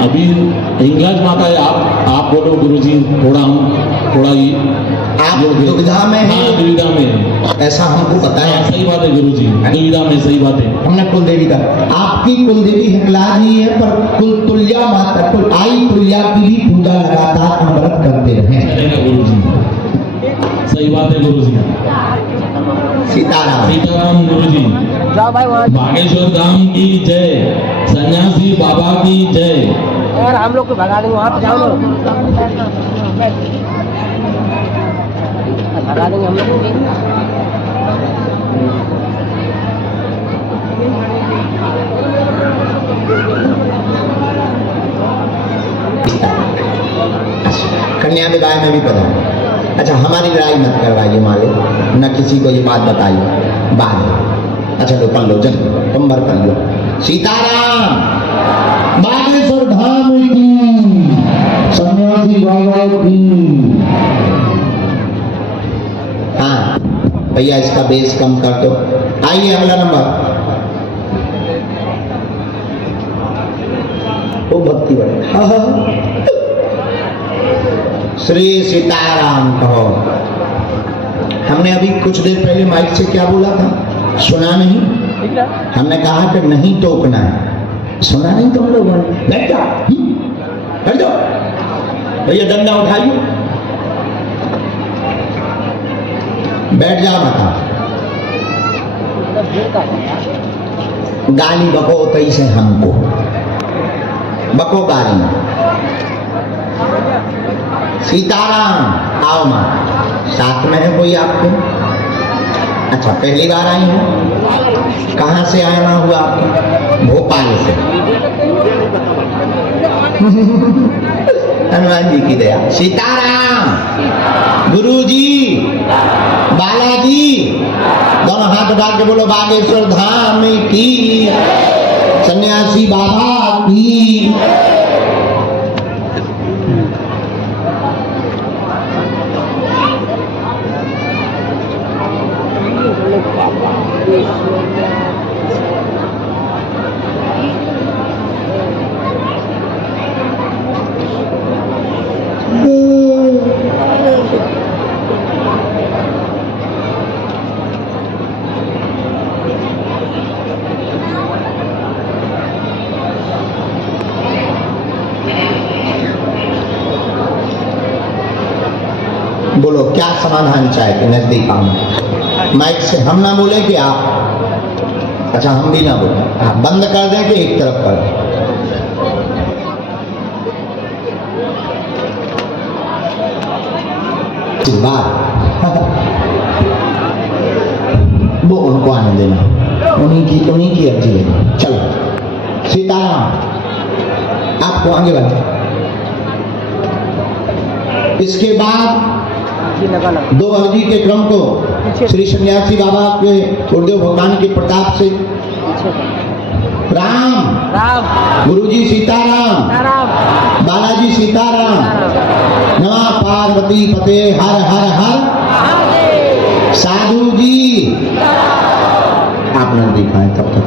अभी हिंगलाज माता है। आप बोलो गुरुजी, थोड़ा ही आप दुविधा में हैं? हाँ, दुविधा में। ऐसा हमको पता है। सही बात है गुरुजी, दुविधा में। सही बात है। हमने कुलदेवी का, आपकी कुलदेवी हिंगलाज ही है, पर कुल तुल्या माता, कुल आई तुल्या की भी पूजा लगातार अनवरत करते रहे। चलेगा गुरुजी, सही बात है गुरुजी। सीताराम। सीताराम गुरुजी। जाओ भाई वहाँ। बागेश्वर धाम की जय, सन्यासी बाबा की जय। यार हम लोग को भगा देंगे, वहाँ पे जाओ ना, भगा देंगे हम लोग को। कन्या विवाह में भी पता। अच्छा, हमारी लड़ाई मत करवाइए मालिक, न किसी को ये बात बताइए बाद। अच्छा लो, पढ़ लो, जल तुम भर पढ़ लो। सीताराम। बागेश्वर धाम की, सन्यासी बाबा की। हाँ भैया, इसका बेस कम कर दो। आइए अगला नंबर। वो भक्ति बढ़े। हाँ हाँ, श्री सीताराम कहो। हमने अभी कुछ देर पहले माइक से क्या बोला था, सुना नहीं? हमने कहा कि नहीं टोकना है, सुना नहीं तुम लोगों ने? बैठ जाओ, बैठ जाओ भैया, डंडा उठाइए, बैठ जाओ। बता, गाली बको कैसे हमको, बको गाली। सीताराम, आओ माँ, साथ में है कोई आपके? अच्छा, पहली बार आई हो? कहाँ से आना हुआ आपको? भोपाल से। हनुमान जी की दया। सीताराम, गुरुजी, बालाजी, दोनों हाथ उठा के बोलो बागेश्वर धाम की, सन्यासी बाबा की। बोलो क्या समाधान चाहते? नजदीक आओ, माइक से हम ना बोले कि आप? अच्छा, हम भी ना बोले, आप बंद कर दें कि एक तरफ कर दें? इस बार वो उनको आने देना, उन्हीं की अर्जी है। चलो सीताराम, आपको आगे बढ़े। इसके बाद दो अवधि के क्रम को श्री सन्यासी बाबा के गुरुदेव भगवान के प्रताप से राम राम, गुरुजी सीताराम, बालाजी सीताराम, नमः पार्वती पते हर हर हर, साधु जी आप न दिखाएं तब तक।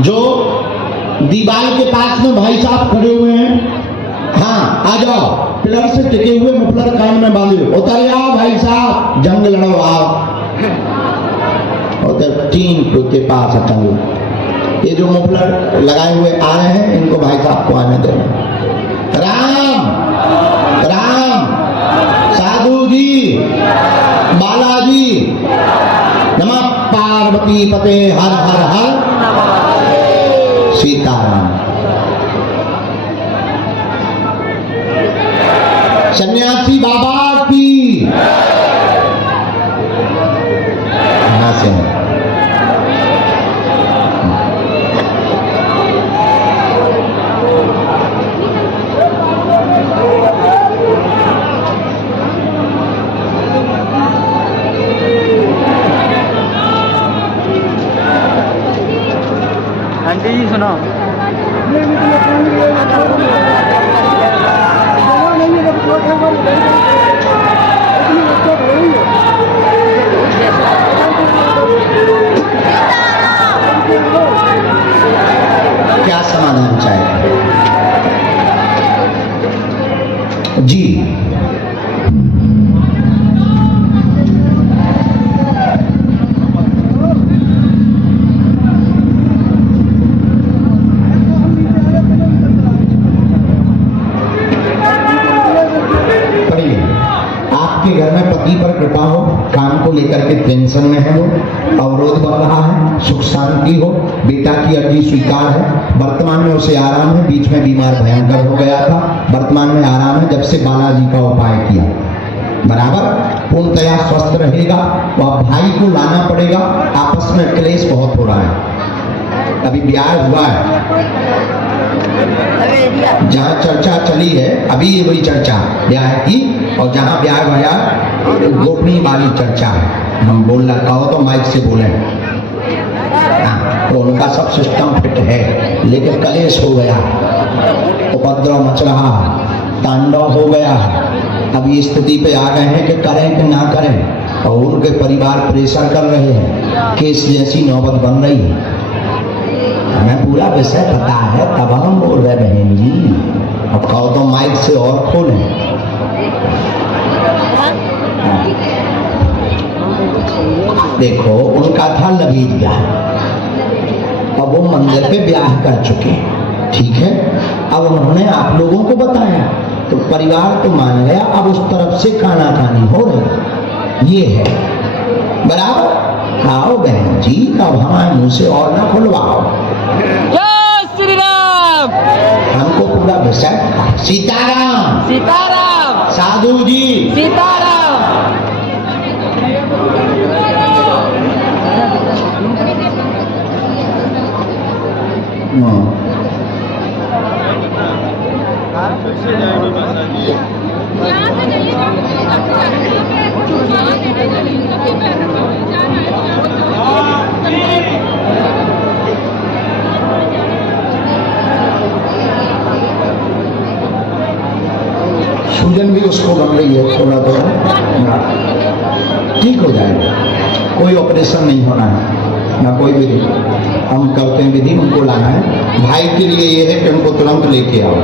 जो दीवार के पास में भाई साहब खड़े हुए हैं, हाँ आ जाओ, पिलर से टिके हुए मफलर कान में बांधे, उतर आओ भाई साहब, जंग लड़ो आओ। उधर 3 के पास हटाओ, ये जो मफलर लगाए हुए आ रहे हैं, इनको भाई साहब को आने देना। राम राम, साधु जी, बालाजी, नमः पार्वती पते हर हर हर, सीताराम। सन्यासी बाबा की कहां से है? आंटी जी सुनो, क्या समाधान चाहे जी? आपके घर में पति पर कृपा हो, काम को लेकर के टेंशन में है, वो अवरोध बन रहा है, सुख शांति हो, बेटा की अर्जी स्वीकार है, वर्तमान में उसे आराम है, बीच में बीमार भयंकर हो गया था, वर्तमान में आराम है जब से बालाजी का उपाय किया, बराबर पूर्णतया स्वस्थ रहेगा। तो अब भाई को लाना पड़ेगा, आपस में क्लेश बहुत हो रहा है। अभी ब्याह हुआ है, जहाँ चर्चा चली है अभी ये वही चर्चा ब्याह की, और जहाँ ब्याह गया गोपनीय वाली चर्चा है। हम बोलना कहो तो माइक से बोले, तो उनका सब सिस्टम फिट है, लेकिन कलेश हो गया, उपद्रव मच रहा, तांडव हो गया। अब ये स्थिति पे आ गए हैं कि करें कि ना करें, और उनके परिवार प्रेशर कर रहे हैं केस जैसी नौबत बन रही है। हमें पूरा विषय पता है, तब हम बोल रहे बहन जी। अब कहो तो माइक से और खोलें। देखो, उनका था लबीब ब्याह, अब वो मंदिर पे ब्याह कर चुके हैं, ठीक है। अब उन्होंने आप लोगों को बताया तो परिवार तो मान गया, अब उस तरफ से कानाकानी हो रही। ये है बराबर। आओ बहन जी, अब हमारे मुंह से और ना खुलवाओ। जय श्री राम। हमको पूरा विषय। सीताराम सीताराम। साधु जी सीताराम। सूजन भी उसको बन रही है, थोड़ा थोड़ा ठीक हो जाएगा। कोई ऑपरेशन नहीं होना है, ना कोई विधि। हम करते हैं विधि, उनको लाना है। भाई के लिए ये है कि उनको तुरंत लेके आओ,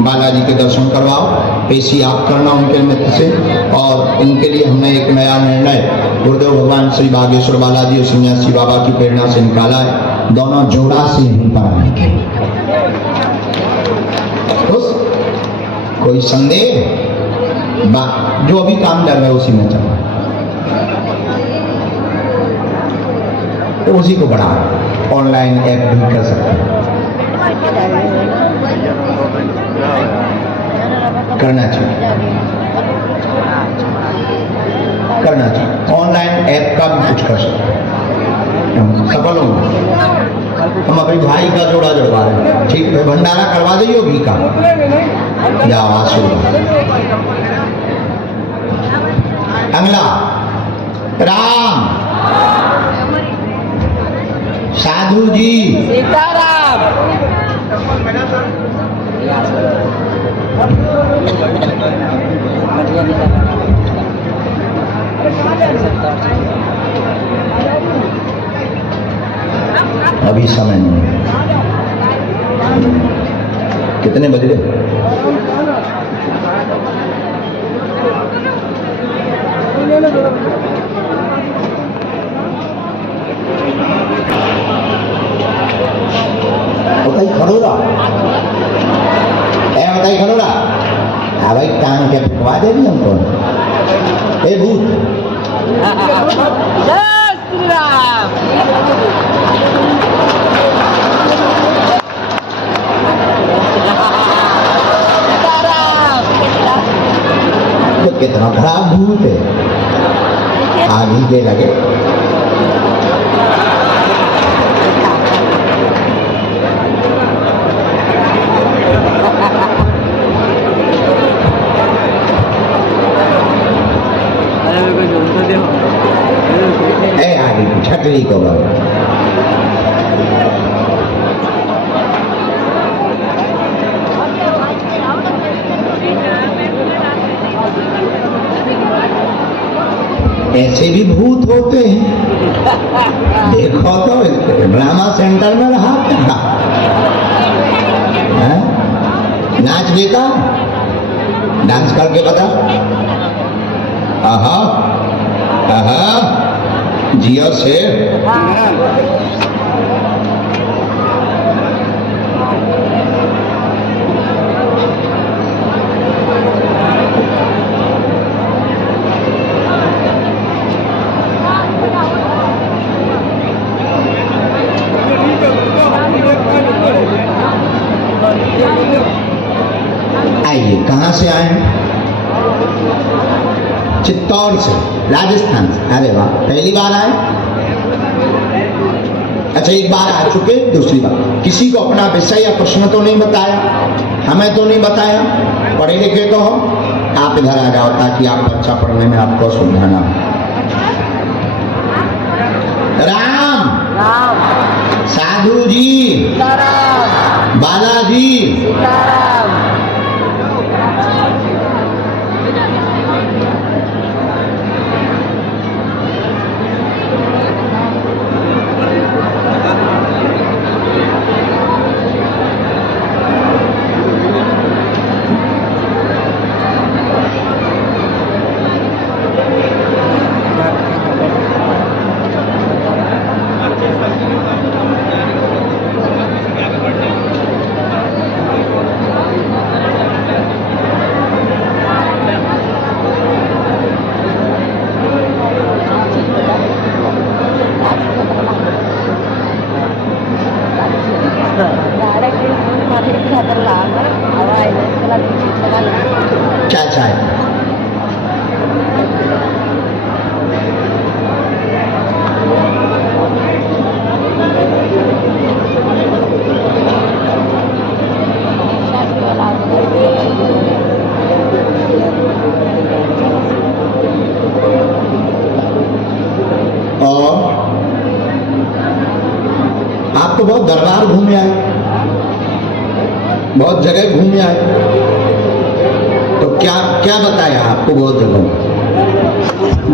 बालाजी के दर्शन करवाओ, पेशी आप करना उनके मित्र से। और इनके लिए हमने एक नया निर्णय गुरुदेव भगवान श्री बागेश्वर बालाजी और सन्यासी बाबा की प्रेरणा से निकाला है। दोनों जोड़ा से यहीं पर आने के। कोई संदेह? जो अभी काम कर रहा है उसी में चल रहा है, तो उसी को बढ़ा। ऑनलाइन ऐप भी कर सकते हैं, करना चाहिए, करना चाहिए। ऑनलाइन ऐप का भी कुछ कर सकते हैं, सफल होंगे। हम अपने भाई का जोड़ा जुड़वा रहे हैं, ठीक है। भंडारा करवा दो योगी का, जाओ आशीर्वाद। अगला राम साधु जी सीताराम। अभी समय नहीं है। कितने बज गए? बताइए खड़ोरा, बताइए खड़ोरा। हाँ भाई, कान के पकवा देगी हमको। ए भूत, जय श्री राम। तो कितना खराब भूत है, आगे के लगे। आगे छतरी को ऐसे भी भूत होते हैं। देखो तो ड्रामा सेंटर में रहा क्या, नाच देता, डांस करके बता। आहा आहा, जियो से आइए। कहाँ से आए? चित्तौड़ से, राजस्थान से। अरे वाह, पहली बार आए? अच्छा, एक बार आ चुके, दूसरी बार। किसी को अपना विषय या प्रश्न तो नहीं बताया? हमें तो नहीं बताया। पढ़े लिखे तो हो, आप इधर आ जाओ ताकि आप अच्छा पढ़ने में आपको सुविधा ना हो। राम राम। साधु जी सीताराम। बालाजी सीताराम। चाय का? और आप तो बहुत दरबार घूमे आए, बहुत जगह घूमे आए, तो क्या क्या बताया आपको? बहुत जगह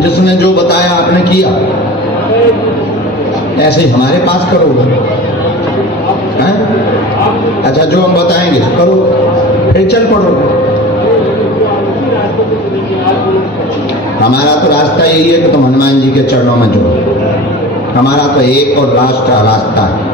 जिसने जो बताया आपने किया, ऐसे ही हमारे पास करोगे? हैं? अच्छा, जो हम बताएंगे करो, फिर चल पड़ो। हमारा तो रास्ता यही है कि तुम हनुमान जी के चरणों में जुड़ो। हमारा तो एक और लास्ट रास्ता है,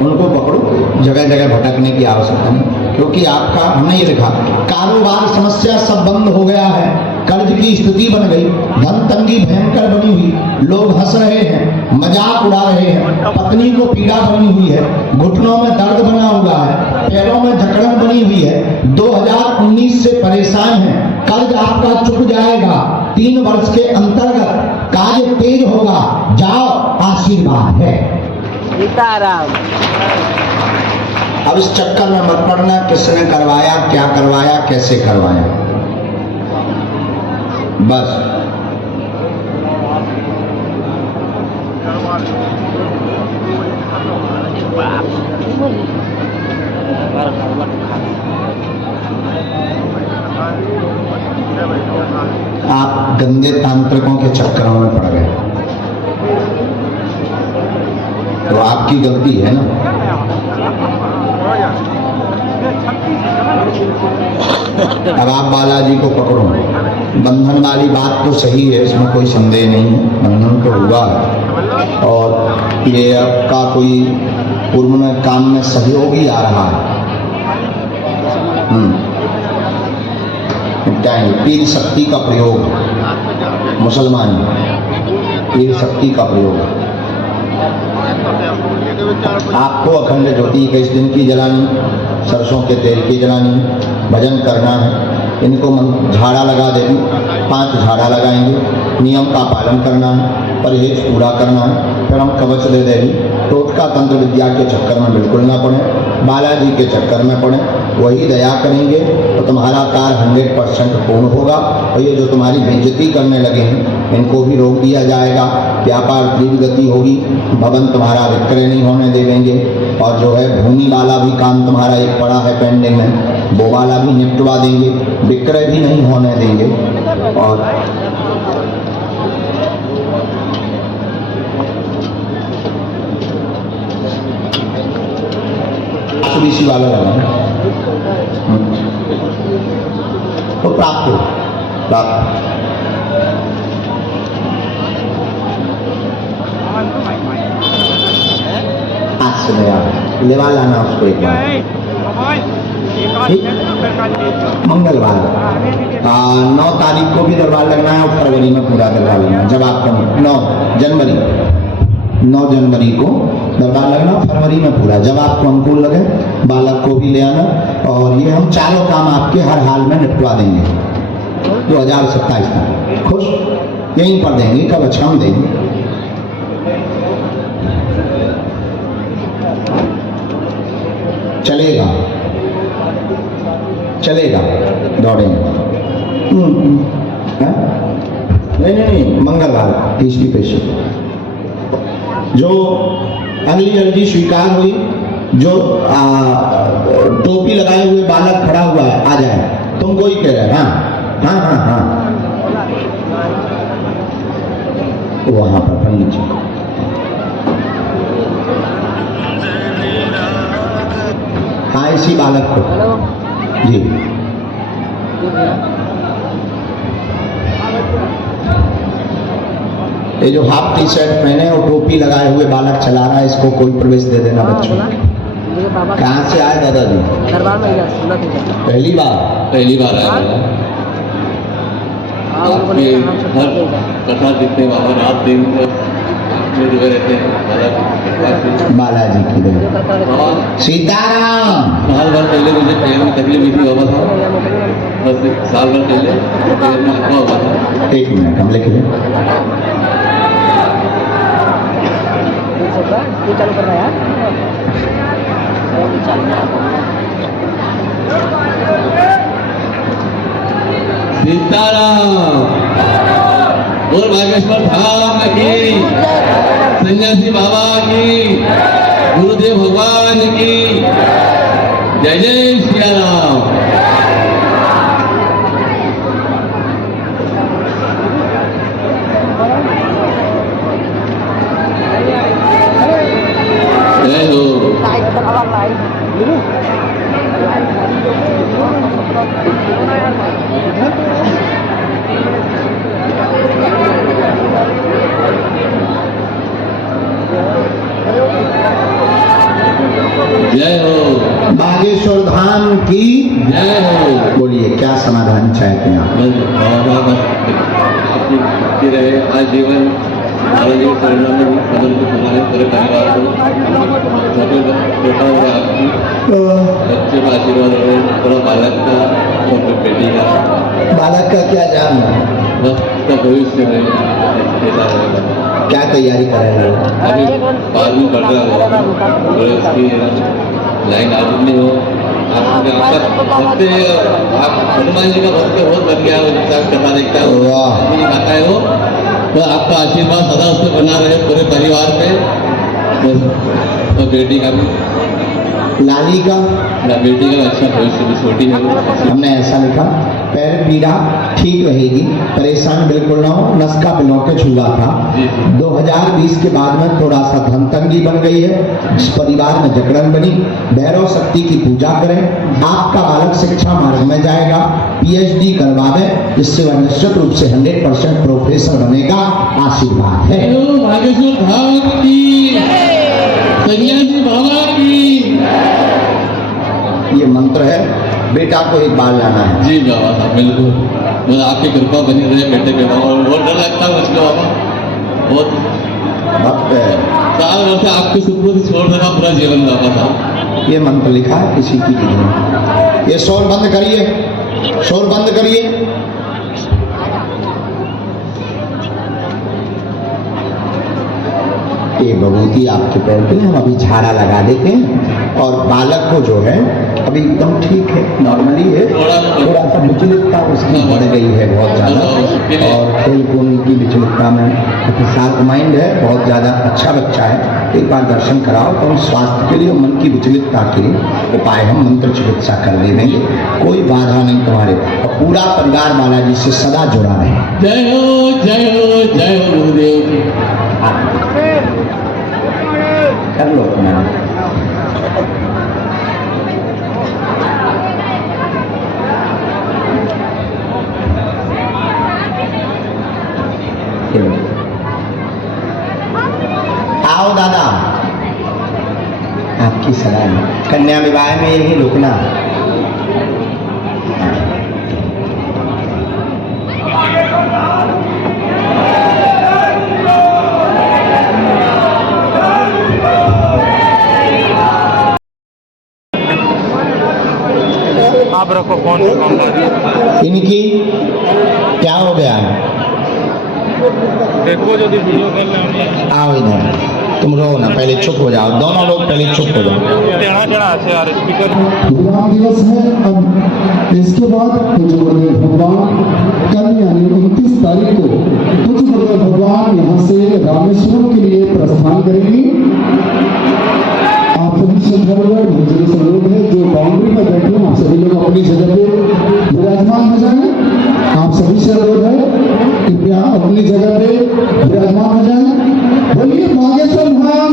उनको पकड़ो। जगह जगह भटकने की आवश्यकता नहीं, क्योंकि आपका, हमने ये लिखा, कारोबार समस्या सब बंद हो गया है, कर्ज की स्थिति बन गई, धन तंगी भयंकर बनी हुई, लोग हंस रहे हैं, मजाक उड़ा रहे हैं, पत्नी को पीड़ा बनी हुई है, घुटनों में दर्द बना हुआ है, पैरों में जकड़न बनी हुई है, 2019 से परेशान है, कर्ज आपका चुक जाएगा, 3 वर्ष के अंतर्गत कार्य तेज होगा, जाओ, आशीर्वाद है। सीताराम। अब इस चक्कर में मत पड़ना किसने करवाया, क्या करवाया, कैसे करवाया, बस। आप गंदे तांत्रिकों के चक्करों में पड़ गए, तो आपकी गलती है ना। अब आप बालाजी को पकड़ो। बंधन वाली बात तो सही है, इसमें कोई संदेह नहीं है, बंधन तो हुआ है, और ये आपका कोई पूर्व में काम में सहयोगी आ रहा है। पीर शक्ति का प्रयोग, मुसलमान पीर शक्ति का प्रयोग। आपको अखंड ज्योति 21 दिन की जलानी, सरसों के तेल की जलानी, भजन करना है। इनको झाड़ा लगा देगी, 5 झाड़ा लगाएंगे, नियम का पालन करना है, परहेज पूरा करना है, फिर हम कवच दे देगी। टोटका तंत्र विद्या के चक्कर में बिल्कुल ना पड़े, बालाजी के चक्कर में पड़े, वही दया करेंगे तो तुम्हारा कार्य 100% पूर्ण होगा। और ये जो तुम्हारी बेइज्जती करने लगे हैं, इनको भी रोक दिया जाएगा, व्यापार तीव्र गति होगी, भवन तुम्हारा विक्रय नहीं होने देंगे, और जो है भूमि वाला भी काम तुम्हारा एक पड़ा है पेंडिंग में, वो वाला भी निपटवा देंगे, विक्रय भी नहीं होने देंगे। और बीसी वाला लगा तो प्राप्त हो, प्राप्त। आज से लेवा लाना उसको एक बार, मंगलवार 9 तारीख को भी दरबार लगना है, और फरवरी में पूरा दरबार लगना है। जब आपका 9 जनवरी को दरबार लगना, फरवरी में पूरा, जब आपको अनुकूल लगे बालक को भी ले आना। और ये हम चारों काम आपके हर हाल में निपटवा देंगे 2027 तक। खुश? यहीं पर देंगे, कब अच्छा हम देंगे। चलेगा, चलेगा, दौड़ेंगे। नहीं, मंगलवार 30 पेशी। जो अगली अर्जी स्वीकार हुई, जो टोपी लगाए हुए बालक खड़ा हुआ है, आ जाए। तुमको ही कह रहे हैं? हाँ, वहां पर पंडित जी। हाँ, इसी बालक को जी। ये जो हाफ टी शर्ट पहने और टोपी लगाए हुए बालक चला रहा है, इसको कोई प्रवेश दे देना बच्चों। कहाँ से आए दादाजी? पहली बार आए। आपके हर कथा जितने बाबा रात दिन जो रुके रहते हैं बालाजी की दया। हाँ, सीताराम। साल भर पहले मुझे पैर में तकलीफ हुई थी बाबा साहब, बस साल भर पहले पैर में लगा हुआ था। एक मिनट हम लिख लें। चालू कर रहा है सीताराम। और बागेश्वर धाम की, सन्यासी बाबा की, गुरुदेव भगवान की जय जय श्री राम। जय हो। जय हो। बागेश्वर धाम की जय हो। बोलिए क्या समाधान चाहते हैं आप? बस बाबा आपकी भक्ति रहे आजीवन, बाबा जी के चरणों में समर्पित हमारे पूरे परिवार को, छोटे छोटा हुआ आपकी बच्चे का आशीर्वाद रहे, पूरा बालक का और फिर बेटी का, बालक का क्या जान है? बस उसका भविष्य रहे ऐसा रहेगा। क्या तैयारी कर रहे हो? अभी 12वीं पढ़ रहा हो और उसकी लाइन आदमी हो। आपका भक्त, आप हनुमान जी का भक्त बहुत बन गया हो, कथा देखता हो, वाह। ये गाता है वो, तो आपका आशीर्वाद सदा उस पर बना रहे पूरे परिवार पे। बस और बेटी का भी, लाली का बेटी का अच्छा भविष्य भी, छोटी है वो। हमने ऐसा लिखा, पैर पीड़ा ठीक रहेगी, परेशान बिल्कुल ना हो, नस्का पिनौके छुआ था। 2020 के बाद में थोड़ा सा धनतंगी बन गई है, इस परिवार में जकड़न बनी। भैरव शक्ति की पूजा करें, आपका बालक शिक्षा मार्ग में जाएगा, PhD करवावे, जिससे वह निश्चित रूप से 100% प्रोफेसर बनेगा। आशीर्वाद है। बागेश्वर धाम की, सन्यासी बाबा की। ये मंत्र है, बेटा को एक बार लाना है। जी बाबा साहब बिल्कुल, बस आपकी कृपा बनी रहे बेटे पे बाबा। बहुत डर लगता है मुझको बाबा, बहुत भक्त है। साल भर से आपके सुपुर्द छोड़ रहा पूरा जीवन बाबा साहब। ये मंत्र लिखा है किसी की नहीं। ये शोर बंद करिए, शोर बंद करिए। ये भगवती आपके पैर पे हम अभी झाड़ा लगा देते हैं, और बालक को जो है अभी एकदम ठीक है, नॉर्मली है, थोड़ा सा विचलितता उसकी बढ़ गई है बहुत ज़्यादा, और खेल कूद की विचलितता में शार्प माइंड है, बहुत ज़्यादा अच्छा बच्चा है। एक बार दर्शन कराओ तो हम स्वास्थ्य के लिए और मन की विचलितता के लिए उपाय हम मंत्र चिकित्सा कर दे देंगे, कोई बाधा नहीं तुम्हारे, और पूरा परिवार बालाजी से सदा जुड़ा रहे। जय हो जय हो जय हो गुरुदेव की। कर लो अपना। आओ दादा, आपकी सलाह है। कन्या विवाह में यही रुकना। आप रखो फोन पे इनकी क्या हो गया? देखो जो वीडियो कर रहे हैं। आओ इधर, तुम रो ना, पहले चुप हो जाओ, दोनों लोग पहले चुप हो जाओ। टेढ़ा टेढ़ा से यार स्पीकर। विराम दिवस है। अब इसके बाद पूज्य गुरुदेव भगवान कल यानी 29 तारीख को पूज्य गुरुदेव भगवान यहाँ से रामेश्वरम के लिए प्रस्थान करेंगी। आप सभी श्रद्धालुगण मुझे सब लोग हैं जो बाउंड्री पर बैठे हैं, आप सभी लोग अपनी जगह पे विराजमान हो जाएं। आप सभी से अनुरोध है कृपया अपनी जगह पे विराजमान हो जाएं। बोलिए बागेश्वर धाम